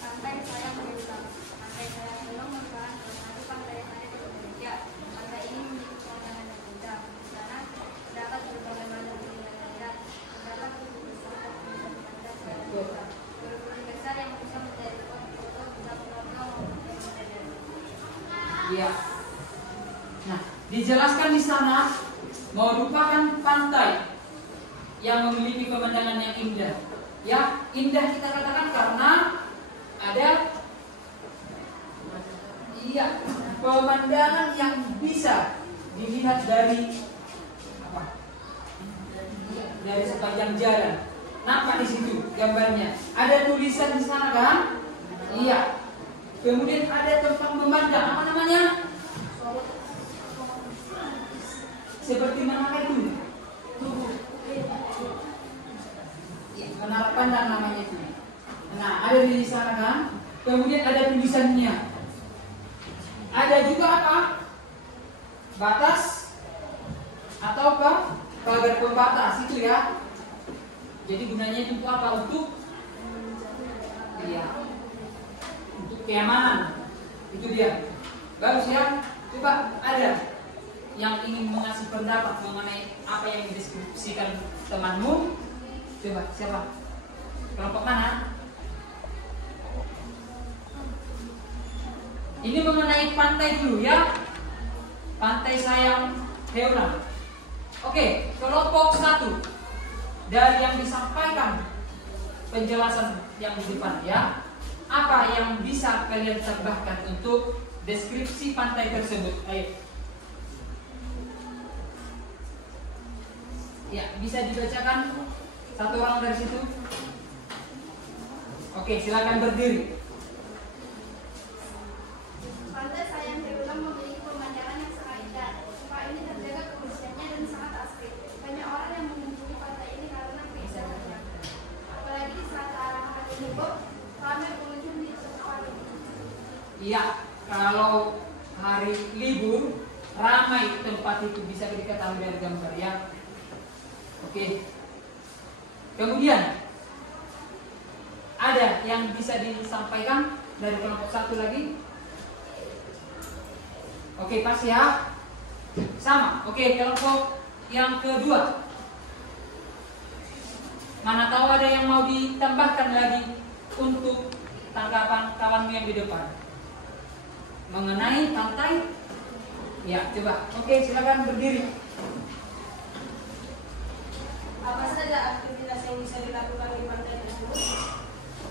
Pantai Sayang Heulang. Pantai Sayang Heulang merupakan salah satu pantai yang ada di Indonesia. Pantai ini memiliki pemandangan yang indah. Di sana terdapat berbagai macam kuliner lezat. Terdapat bukit besar dan pantai Sayang Heulang. Bukit besar yang bisa menjadi spot foto bisa keluarga maupun teman kalian. Iya. Nah, dijelaskan di sana merupakan pantai yang memiliki pemandangan yang indah. Ya, indah kita katakan karena ada pemandangan yang bisa dilihat dari dari sepanjang jalan. Nampak di situ gambarnya. Ada tulisan di sana kan? Iya. Kemudian ada tempat memandang, apa namanya? Seperti mana itu? Ya, menara pandang namanya itu. Nah, ada di sana kan? Kemudian ada tulisannya. Ada juga apa? Batas atau apa? Pagar pembatas itu ya. Jadi gunanya itu apa? Untuk keamanan. Itu dia. Bagus ya. Coba ada yang ingin mengasih pendapat mengenai apa yang dideskripsikan temanmu? Coba siapa? Kelompok mana? Ini mengenai pantai dulu ya. Pantai Sayang Heulang. Oke, kelompok 1 dari yang disampaikan penjelasan yang di depan ya. Apa yang bisa kalian tambahkan untuk deskripsi pantai tersebut? Ayo. Ya, bisa dibacakan satu orang dari situ. Oke, silakan berdiri. Pantai Sayang Heulang memiliki pemandangan yang sangat indah. Tempat ini terjaga kebersihannya dan sangat asri. Banyak orang yang mengunjungi pantai ini karena keindahannya. Apalagi di saat arah hari libur, ramai pengunjung di tempat ini. Iya, kalau hari libur ramai tempat itu, bisa diketahui dari gambar ya. Oke. Kemudian ada yang bisa disampaikan dari kelompok 1 lagi? Oke, pas ya. Sama. Oke, kelompok yang kedua. Mana tahu ada yang mau ditambahkan lagi untuk tanggapan kawanmu yang di depan mengenai pantai? Ya, coba. Oke, silakan berdiri. Apa saja aktivitas yang bisa dilakukan di pantai tersebut?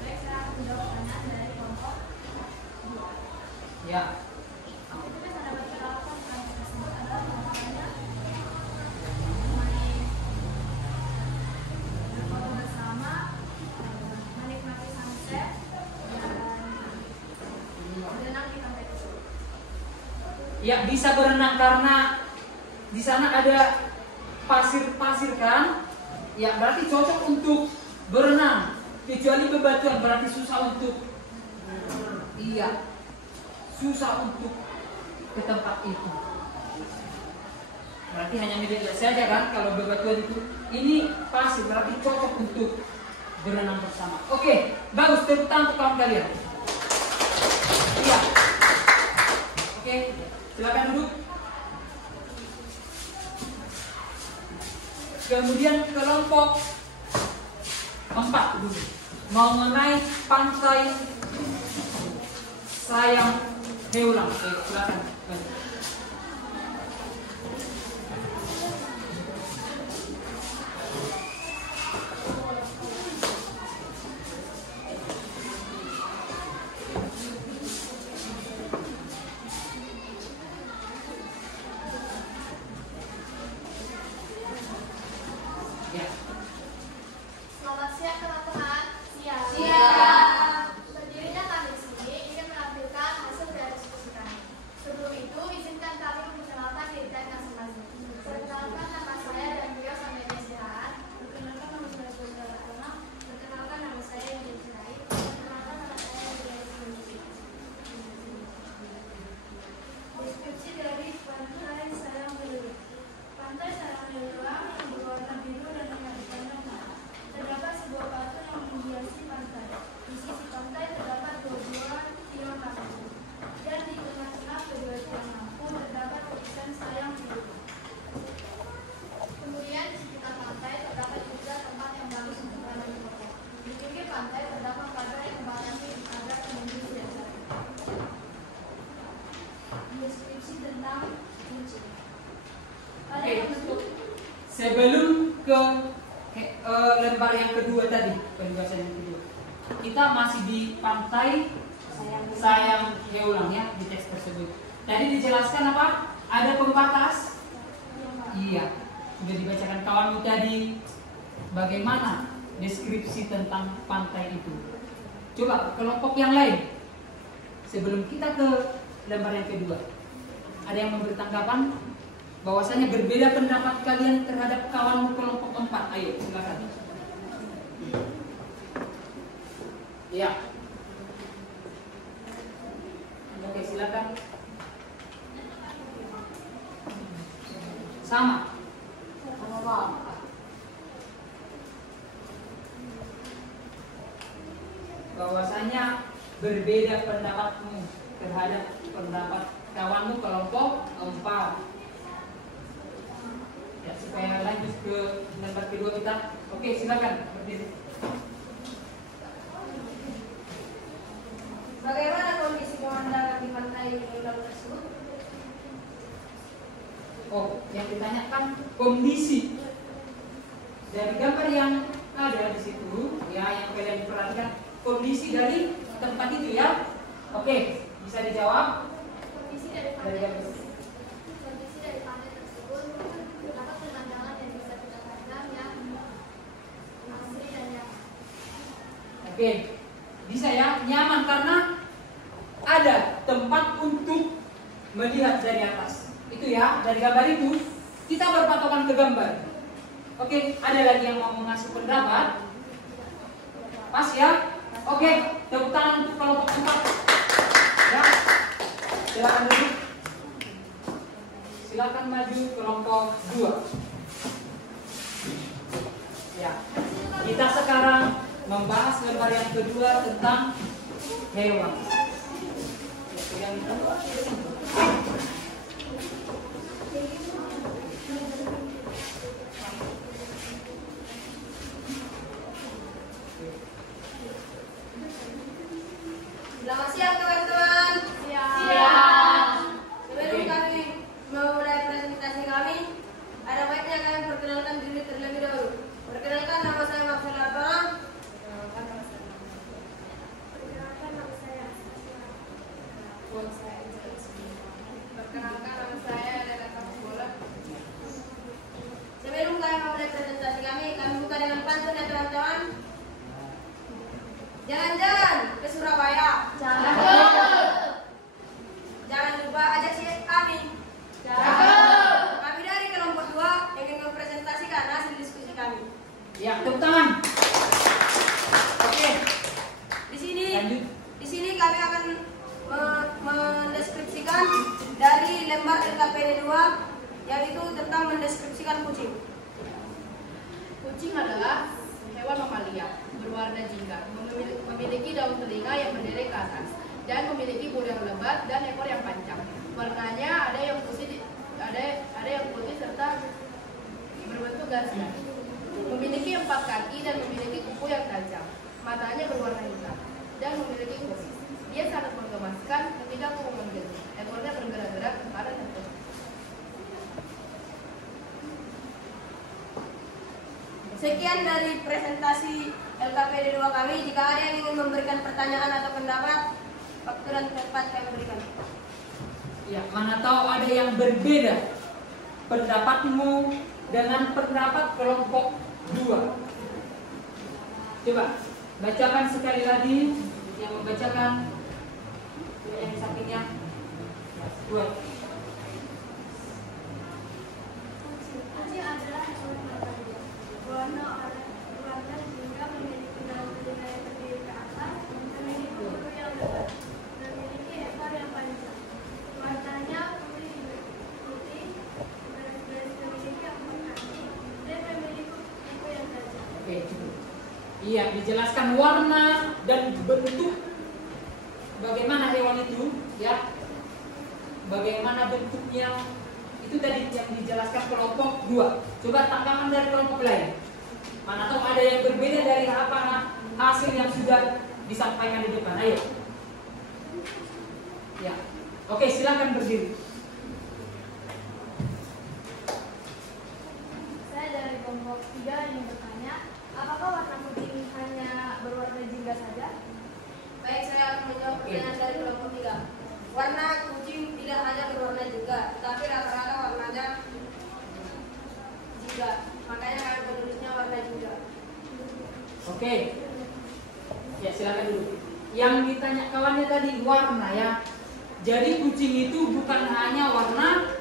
Baik, saya akan menjawab pertanyaan dari kelompok 2. Ya. Aktivitas yang dapat kita lakukan di pantai tersebut adalah contohnya bermain, berfoto bersama, menikmati sunset, dan berenang di pantai tersebut. Ya, bisa berenang karena di sana ada pasir-pasir kan? Ya, berarti cocok untuk berenang. Kecuali bebatuan berarti susah untuk susah untuk ke tempat itu. Berarti hanya melihat saja kan kalau bebatuan itu. Ini pasir berarti cocok untuk berenang bersama. Oke, bagus, tepuk tangan untuk kawan kalian. Iya. Oke, silakan duduk. Kemudian kelompok 4 dulu mengenai pantai Sayang Heulang. Oke, silakan. Selamat siang teman-teman. Siang. Berdirinya kami di sini ingin menampilkan hasil dari diskusi kami. Sebelum itu, izinkan kami memperkenalkan diri kami masing-masing. Perkenalkan nama saya dan beliau Samia Sihaan. Perkenalkan nama saya Bunda Ratna. Perkenalkan nama saya Yudi Cirai. Perkenalkan nama saya Yudi. Deskripsi dari pantai Sayang Heulang. Pantai Sayang Heulang yang berwarna biru dan dengan dipandang mata. Terdapat sebuah batu yang menghiasi pantai. Di sisi pantai terdapat dua buah tiang lampu. Dan di tengah-tengah kedua tiang lampu terdapat tulisan Sayang Heulang. Kemudian di sekitar pantai terdapat juga tempat yang bagus untuk bermain foto. Di pinggir pantai terdapat pagar yang membatasi agar pengunjung tidak sampai. Deskripsi tentang kucing. Pada Oke, yang bentuk sebelum ke lembar yang kedua tadi, penjelasan yang kedua, kita masih di pantai Sayang Heulang ya di teks tersebut. Tadi dijelaskan apa? Ada pembatas. Iya, sudah dibacakan kawanmu tadi. Bagaimana deskripsi tentang pantai itu? Coba kelompok yang lain. Sebelum kita ke lembar yang kedua, ada yang memberi tanggapan? Bahwasanya berbeda pendapat kalian terhadap kawanmu kelompok 4. Ayo, silakan. Ya. Oke, silakan. Sama. Bahwasanya berbeda pendapatmu terhadap pendapat kawanmu kelompok 4. Ya, supaya lanjut ke lembar kedua kita. Oke, silakan berdiri. Bagaimana kondisi pemandangan di pantai Heulang tersebut? Oh, yang ditanyakan kondisi dari gambar yang ada di situ, ya, yang kalian perhatikan kondisi dari tempat itu ya. Oke, bisa dijawab. kondisi dari pantai tersebut terdapat pemandangan yang bisa kita pandang yang asri dan nyaman. Oke, bisa ya, nyaman karena ada tempat untuk melihat dari atas. Itu ya, dari gambar itu kita berpatokan ke gambar. Oke, ada lagi yang mau mengasih pendapat? Pas ya? Oke, tepuk tangan untuk kelompok 4. Ya, silakan duduk. Silakan maju kelompok 2. Ya, kita sekarang membahas lembar yang kedua tentang hewan. Yang kedua. Selamat siang teman-teman. Siang. Sebelum kami memulai presentasi kami, ada baiknya kami perkenalkan diri terlebih dahulu. lembar LKPD 2 yaitu tentang mendeskripsikan kucing. Kucing adalah hewan mamalia berwarna jingga, memiliki daun telinga yang menderet ke atas, dan memiliki bulu yang lebat dan ekor yang panjang. Warnanya ada yang putih, ada yang putih serta berbentuk garis. Memiliki 4 kaki dan memiliki kuku yang tajam. Matanya berwarna hitam dan memiliki kumis. Dia sangat menggemaskan ketika aku memanggilnya. Ekornya bergerak-gerak ke kanan dan kiri. Sekian dari presentasi LKPD 2 kami. Jika ada yang ingin memberikan pertanyaan atau pendapat, waktu dan tempat kami berikan. Ya, mana tahu ada yang berbeda pendapatmu dengan pendapat kelompok 2. Coba bacakan sekali lagi, yang membacakan yang sampingnya. Buat. Kucing adalah hewan mamalia. Berwarna jingga, memiliki daun telinga yang terdiri ke atas, memiliki bulu yang lebat, memiliki ekor yang panjang. Warnanya putih, beras-beras, memiliki 4 kaki, dan memiliki kuku yang tajam. Oke, cukup. Iya, dijelaskan warna dan bentuk bagaimana hewan itu, ya. Bagaimana bentuknya itu tadi yang dijelaskan kelompok 2. Coba tanggapan dari kelompok lain. Mana tahu ada yang berbeda dari apa hasil yang sudah disampaikan di depan. Ayo. Ya. Oke, silakan berdiri. Saya dari kelompok 3 ingin bertanya, apakah warna kucing hanya berwarna jingga saja? Baik, saya akan menjawab pertanyaan dari kelompok 3. Warna kucing tidak hanya berwarna jingga, tetapi rata-rata warnanya jingga. Makanya kami menulisnya warna jingga. Oke. Ya, silakan dulu. Yang ditanya kawannya tadi warna, ya. Jadi kucing itu bukan hanya warna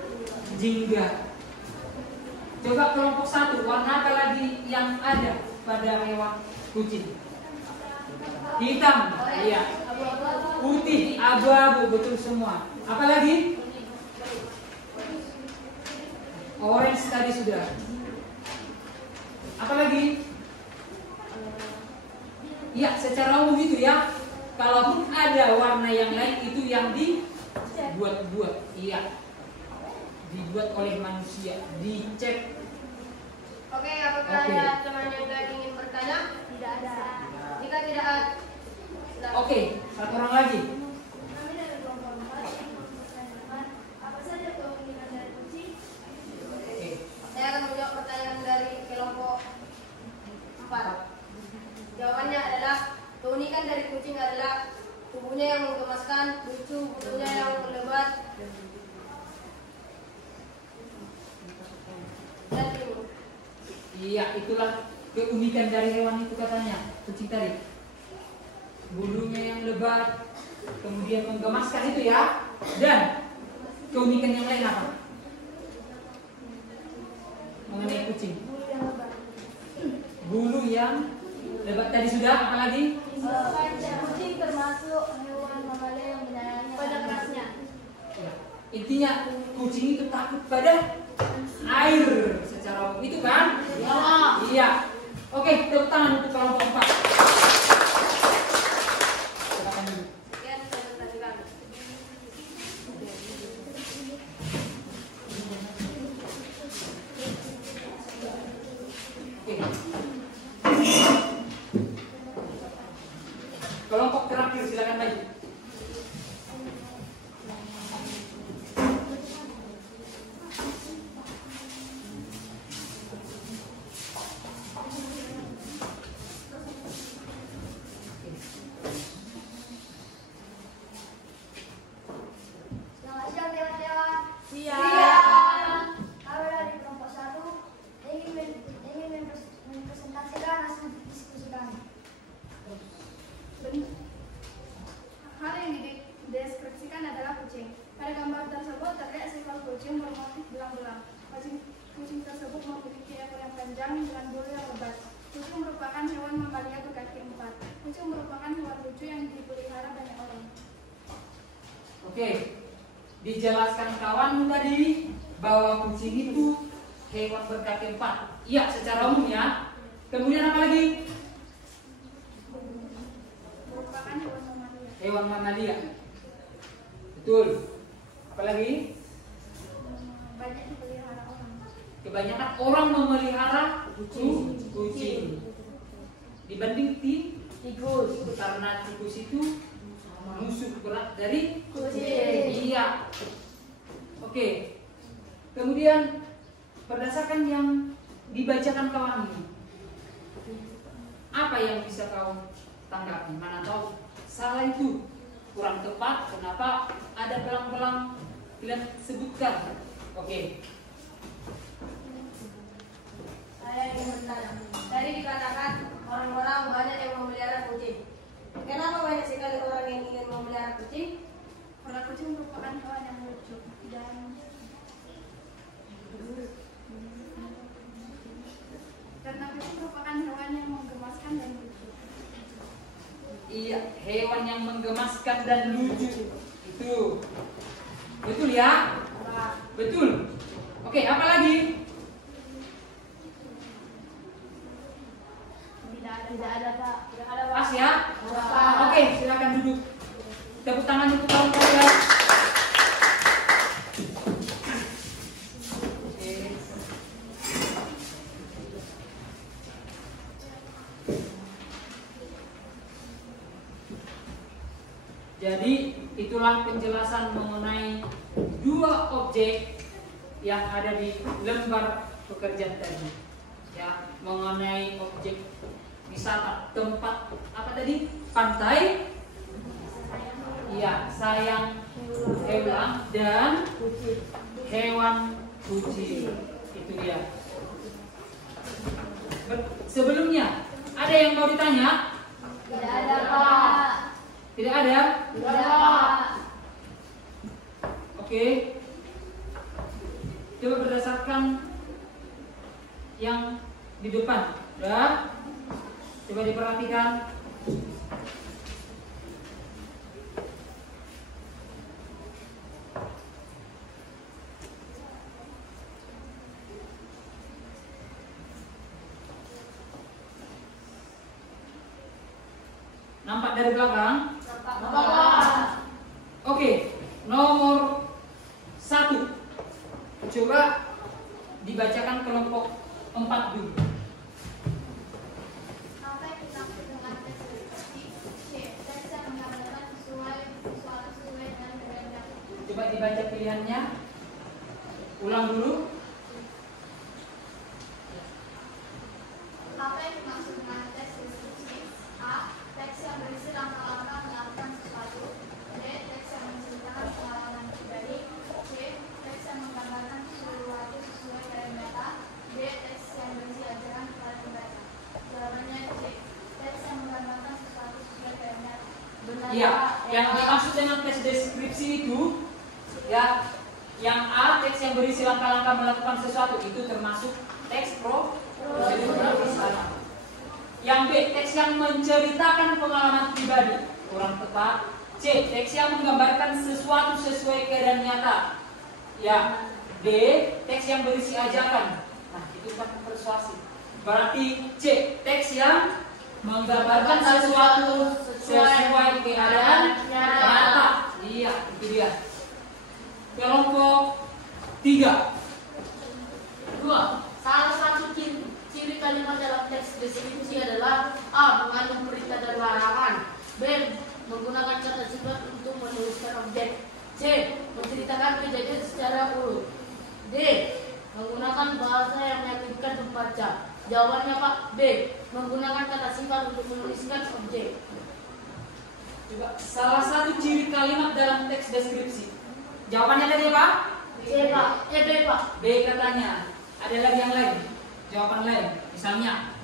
jingga. Coba kelompok 1, warna apa lagi yang ada pada hewan kucing? Hitam, iya. Putih, abu-abu, betul semua. Apa lagi? Orange tadi sudah. Apa lagi? Ya, secara umum itu ya. Kalaupun ada warna yang lain itu yang dibuat-buat, iya. Dibuat oleh manusia, dicek. Oke, apakah ada teman yang ingin bertanya? Tidak ada. Jika tidak ada, Oke, satu orang lagi. Kami dari kelompok 4 ingin mempertanyakan apa saja keunikan dari kucing? Oke. saya akan menjawab pertanyaan dari kelompok 4. Jawabannya adalah keunikan dari kucing adalah tubuhnya yang menggemaskan, lucu, bulunya yang lebat, dan imut. Iya, itulah keunikan dari hewan itu katanya, kucing tadi. Bulunya yang lebat, kemudian menggemaskan itu ya. Dan keunikan yang lain apa? Mengenai kucing. Bulu yang lebat tadi sudah, apa lagi? Kucing termasuk hewan mamalia yang menyayangi pada kerasnya. Ya. Intinya kucing itu takut pada air secara umum, itu kan? Ya. Iya. Oke, tepuk tangan untuk kelompok 4. Silakan dulu. Sekian presentasi kami. Oke. Kelompok terakhir silakan maju. Selamat siang teman-teman. Kami dari kelompok 1 ingin mempresentasikan hasil diskusi kami. Hal yang dideskripsikan adalah kucing. Pada gambar tersebut terlihat seekor kucing bermotif belang-belang. Kucing tersebut memiliki ekor yang panjang dengan bulu yang lebat. Kucing merupakan hewan mamalia berkaki 4. Kucing merupakan hewan lucu yang dipelihara banyak orang. Oke. dijelaskan kawan tadi bahwa kucing itu hewan berkaki 4. Iya, secara umum ya. Kemudian apa lagi? Merupakan hewan mamalia. Hewan mamalia. Betul. Apa lagi? Banyak dipelihara orang. Kebanyakan orang memelihara kucing. Dibanding tikus, karena tikus itu musuh berat dari Kucing. Iya. Oke. Kemudian berdasarkan yang dibacakan kawan ini, apa yang bisa kau tanggapi? Mana tahu salah itu kurang tepat, kenapa ada belang-belang tidak sebutkan? Oke. Saya ingin bertanya. Tadi dikatakan orang-orang banyak yang memelihara kucing. Kenapa banyak sekali orang yang ingin memelihara kucing? Karena kucing merupakan hewan yang lucu dan karena kucing merupakan hewan yang menggemaskan dan lucu. Iya, hewan yang menggemaskan dan lucu. Itu. Betul ya? Betul. Oke, apa lagi? Tidak ada Pak. Tidak ada Pas ya? Pak. Oke, silakan duduk. Tepuk tangan untuk kawan kalian. Oke. Jadi itulah penjelasan mengenai 2 objek yang ada di lembar pekerjaan tadi. Ya, mengenai objek wisata, tempat apa tadi? Pantai. Iya, sayang hewan dan hewan kucing. Itu dia. Sebelumnya ada yang mau ditanya? Tidak ada Pak. Tidak ada? Tidak Pak. Oke. Coba berdasarkan yang di depan. Udah? Coba diperhatikan. Nampak dari belakang? Oke, nomor 1. Coba dibacakan kelompok 4 dulu. Apa yang dimaksud dengan teks deskripsi? C. Teks yang menggambarkan sesuai dengan keadaan. Coba dibaca pilihannya. Ulang dulu. Apa yang dimaksud dengan teks deskripsi? A. Teks yang berisi langkah-langkah melakukan sesuatu. B. Teks yang menceritakan pengalaman pribadi. C. Teks yang menggambarkan sesuatu sesuai dengan nyata. D. Teks yang berisi ajaran kepada pembaca. Jawabannya C. Teks yang menggambarkan sesuatu sesuai dengan nyata. Benar, Iya, Pak. yang dimaksud dengan teks deskripsi itu ya, yang A, teks yang berisi langkah-langkah melakukan sesuatu, itu termasuk teks prosedural misalnya. Yang B, teks yang menceritakan pengalaman pribadi, kurang tepat. C, teks yang menggambarkan sesuatu sesuai keadaan nyata. Ya. D, teks yang berisi ajakan. Nah, itu kan persuasi. Berarti C, teks yang menggambarkan sesuatu sesuai keadaan nyata. Iya, itu dia. Kelompok 3. 2. Salah satu ciri kalimat dalam teks deskripsi adalah A. Mengandung perintah dan larangan. B. Menggunakan kata sifat untuk menuliskan objek. C. Menceritakan kejadian secara urut. D. Menggunakan bahasa yang meyakinkan pembaca. Jawabannya Pak. B. Menggunakan kata sifat untuk menuliskan objek. Coba salah satu ciri kalimat dalam teks deskripsi. Jawabannya tadi apa? C Pak. B Pak. B katanya. Ada lagi yang lain? Jawaban lain. Misalnya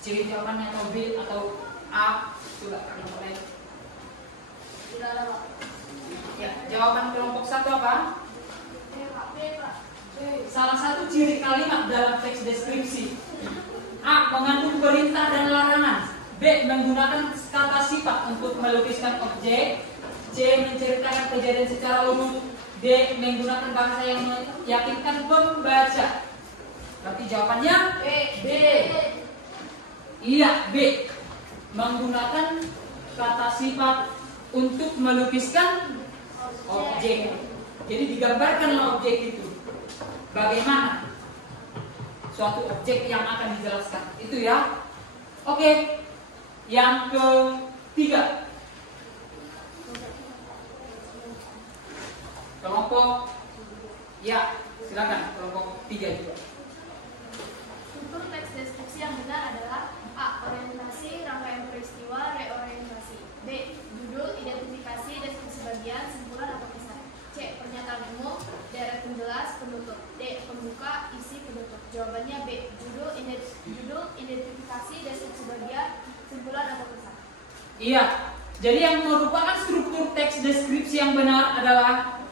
ciri jawabannya atau B atau A. Coba yang lain. Tidak ada Pak. Ya, jawaban kelompok 1 apa? B Pak. Salah satu ciri kalimat dalam teks deskripsi. A. Mengandung perintah dan larangan. B. Menggunakan kata sifat untuk melukiskan objek. C. Menceritakan kejadian secara urut. D. Menggunakan bahasa yang meyakinkan pembaca. Berarti jawabannya B. Iya, B. Menggunakan kata sifat untuk melukiskan objek. Jadi digambarkanlah objek itu. Bagaimana suatu objek yang akan dijelaskan. Itu ya. Oke. Yang ketiga. Kelompok, ya, silakan kelompok 3 juga. Struktur teks deskripsi yang benar adalah A. Orientasi, rangkaian peristiwa, reorientasi. B. Judul, identifikasi, deskripsi bagian, simpulan atau pesan. C. Pernyataan umum, deret penjelas, penutup. D. Pembuka, isi, penutup. Jawabannya B. Judul, identifikasi, deskripsi bagian, simpulan atau pesan. Iya. Jadi yang merupakan struktur teks deskripsi yang benar adalah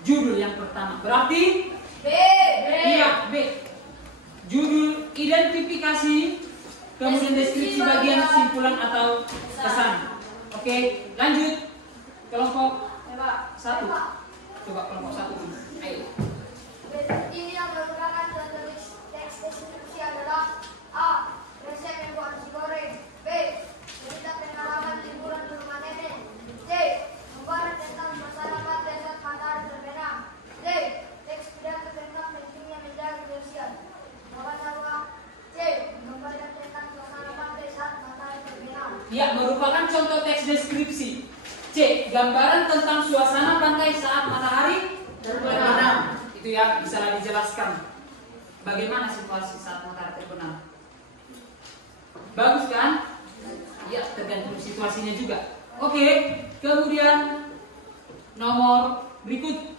judul yang pertama. Berarti B. iya, B. Judul, identifikasi, kemudian deskripsi bagian, simpulan atau pesan. Oke, lanjut. Kelompok 1. Coba kelompok 1 dulu. Ayo. Ini yang merupakan contoh teks deskripsi adalah A. Resep yang buat nasi goreng. B. Cerita pengalaman liburan di rumah nenek. C. Membarat tentang masyarakat desa matahari terbenam. D. Teks pidato tentang pentingnya menjaga kebersihan. Jawabannya C. Membarat tentang suasana pantai saat matahari terbenam. Ya, merupakan contoh teks deskripsi. C. Gambaran tentang suasana pantai saat matahari terbenam. Itu ya, bisa dijelaskan bagaimana situasi saat matahari terbenam. Bagus kan? Ya, tergantung situasinya juga. Oke, kemudian nomor berikut.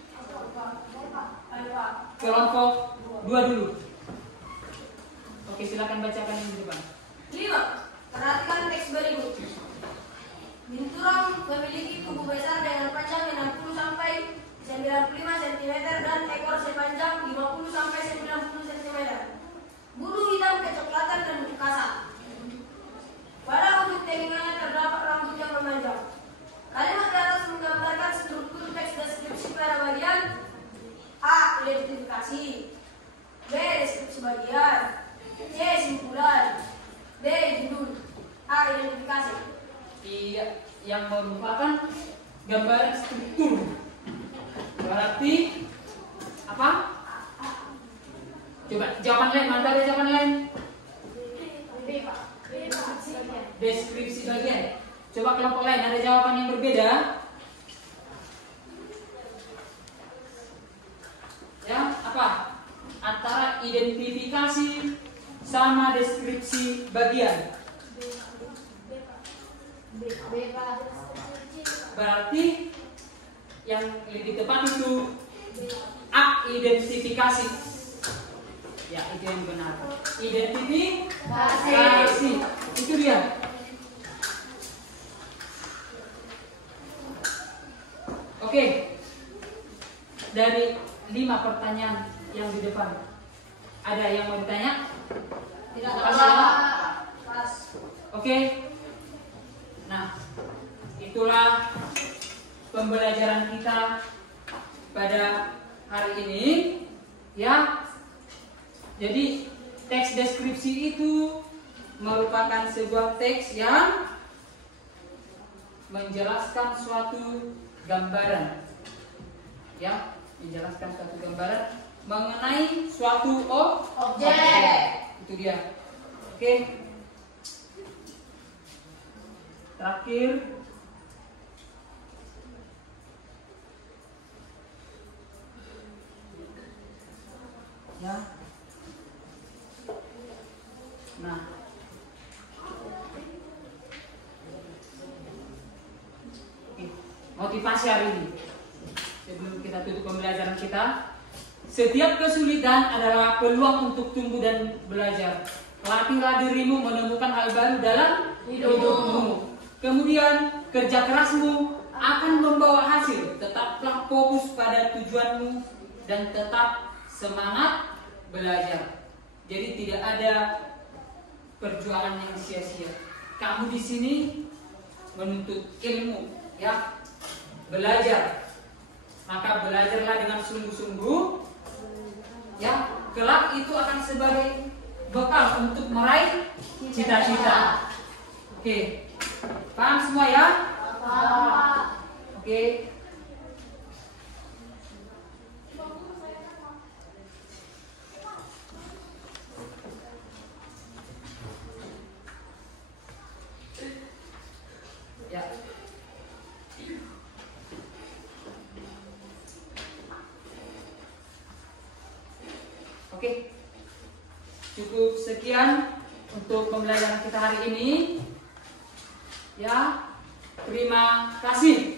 Kelompok 2 dulu. Oke, silakan bacakan yang di depan. 5. Perhatikan teks berikut. Binturong memiliki tubuh besar dengan panjang 60 sampai 95 cm dan ekor sepanjang 50 sampai 90 cm. Bulu hitam kecoklatan dan kasar. Pada ujung telinganya terdapat rambut yang memanjang. Kalimat di atas menggambarkan struktur teks deskripsi pada bagian A. Identifikasi. B. Deskripsi bagian. C. Simpulan. D. Judul. A. Identifikasi. Iya, yang merupakan gambaran struktur. Berarti apa? Coba jawaban lain, mana ada jawaban lain? B, Pak. Deskripsi bagian. Deskripsi bagian. Coba kelompok lain ada jawaban yang berbeda? Ya, apa? Antara identifikasi sama deskripsi bagian. B, Pak. Berarti yang lebih tepat itu A. Identifikasi. Ya, itu yang benar. Identifikasi. Itu dia. Oke. Dari 5 pertanyaan yang di depan, ada yang mau ditanya? Tidak Pas ada. ya? Pas. Oke. Nah, itulah pembelajaran kita pada hari ini, ya. Jadi teks deskripsi itu merupakan sebuah teks yang menjelaskan suatu gambaran, ya, menjelaskan suatu gambaran mengenai suatu objek. Itu dia. Oke. Terakhir, ya. Nah, oke. Motivasi hari ini sebelum kita tutup pembelajaran kita. Setiap kesulitan adalah peluang untuk tumbuh dan belajar. Latihlah dirimu menemukan hal baru dalam hidupmu. Kemudian kerja kerasmu akan membawa hasil. Tetaplah fokus pada tujuanmu dan tetap semangat belajar. Jadi tidak ada perjuangan yang sia-sia. Kamu di sini menuntut ilmu, ya, belajar. Maka belajarlah dengan sungguh-sungguh. Ya, kelak itu akan sebagai bekal untuk meraih cita-cita. Oke, paham semua ya? Paham. Oke. Ya. Oke. Cukup sekian untuk pembelajaran kita hari ini. Ya. Terima kasih.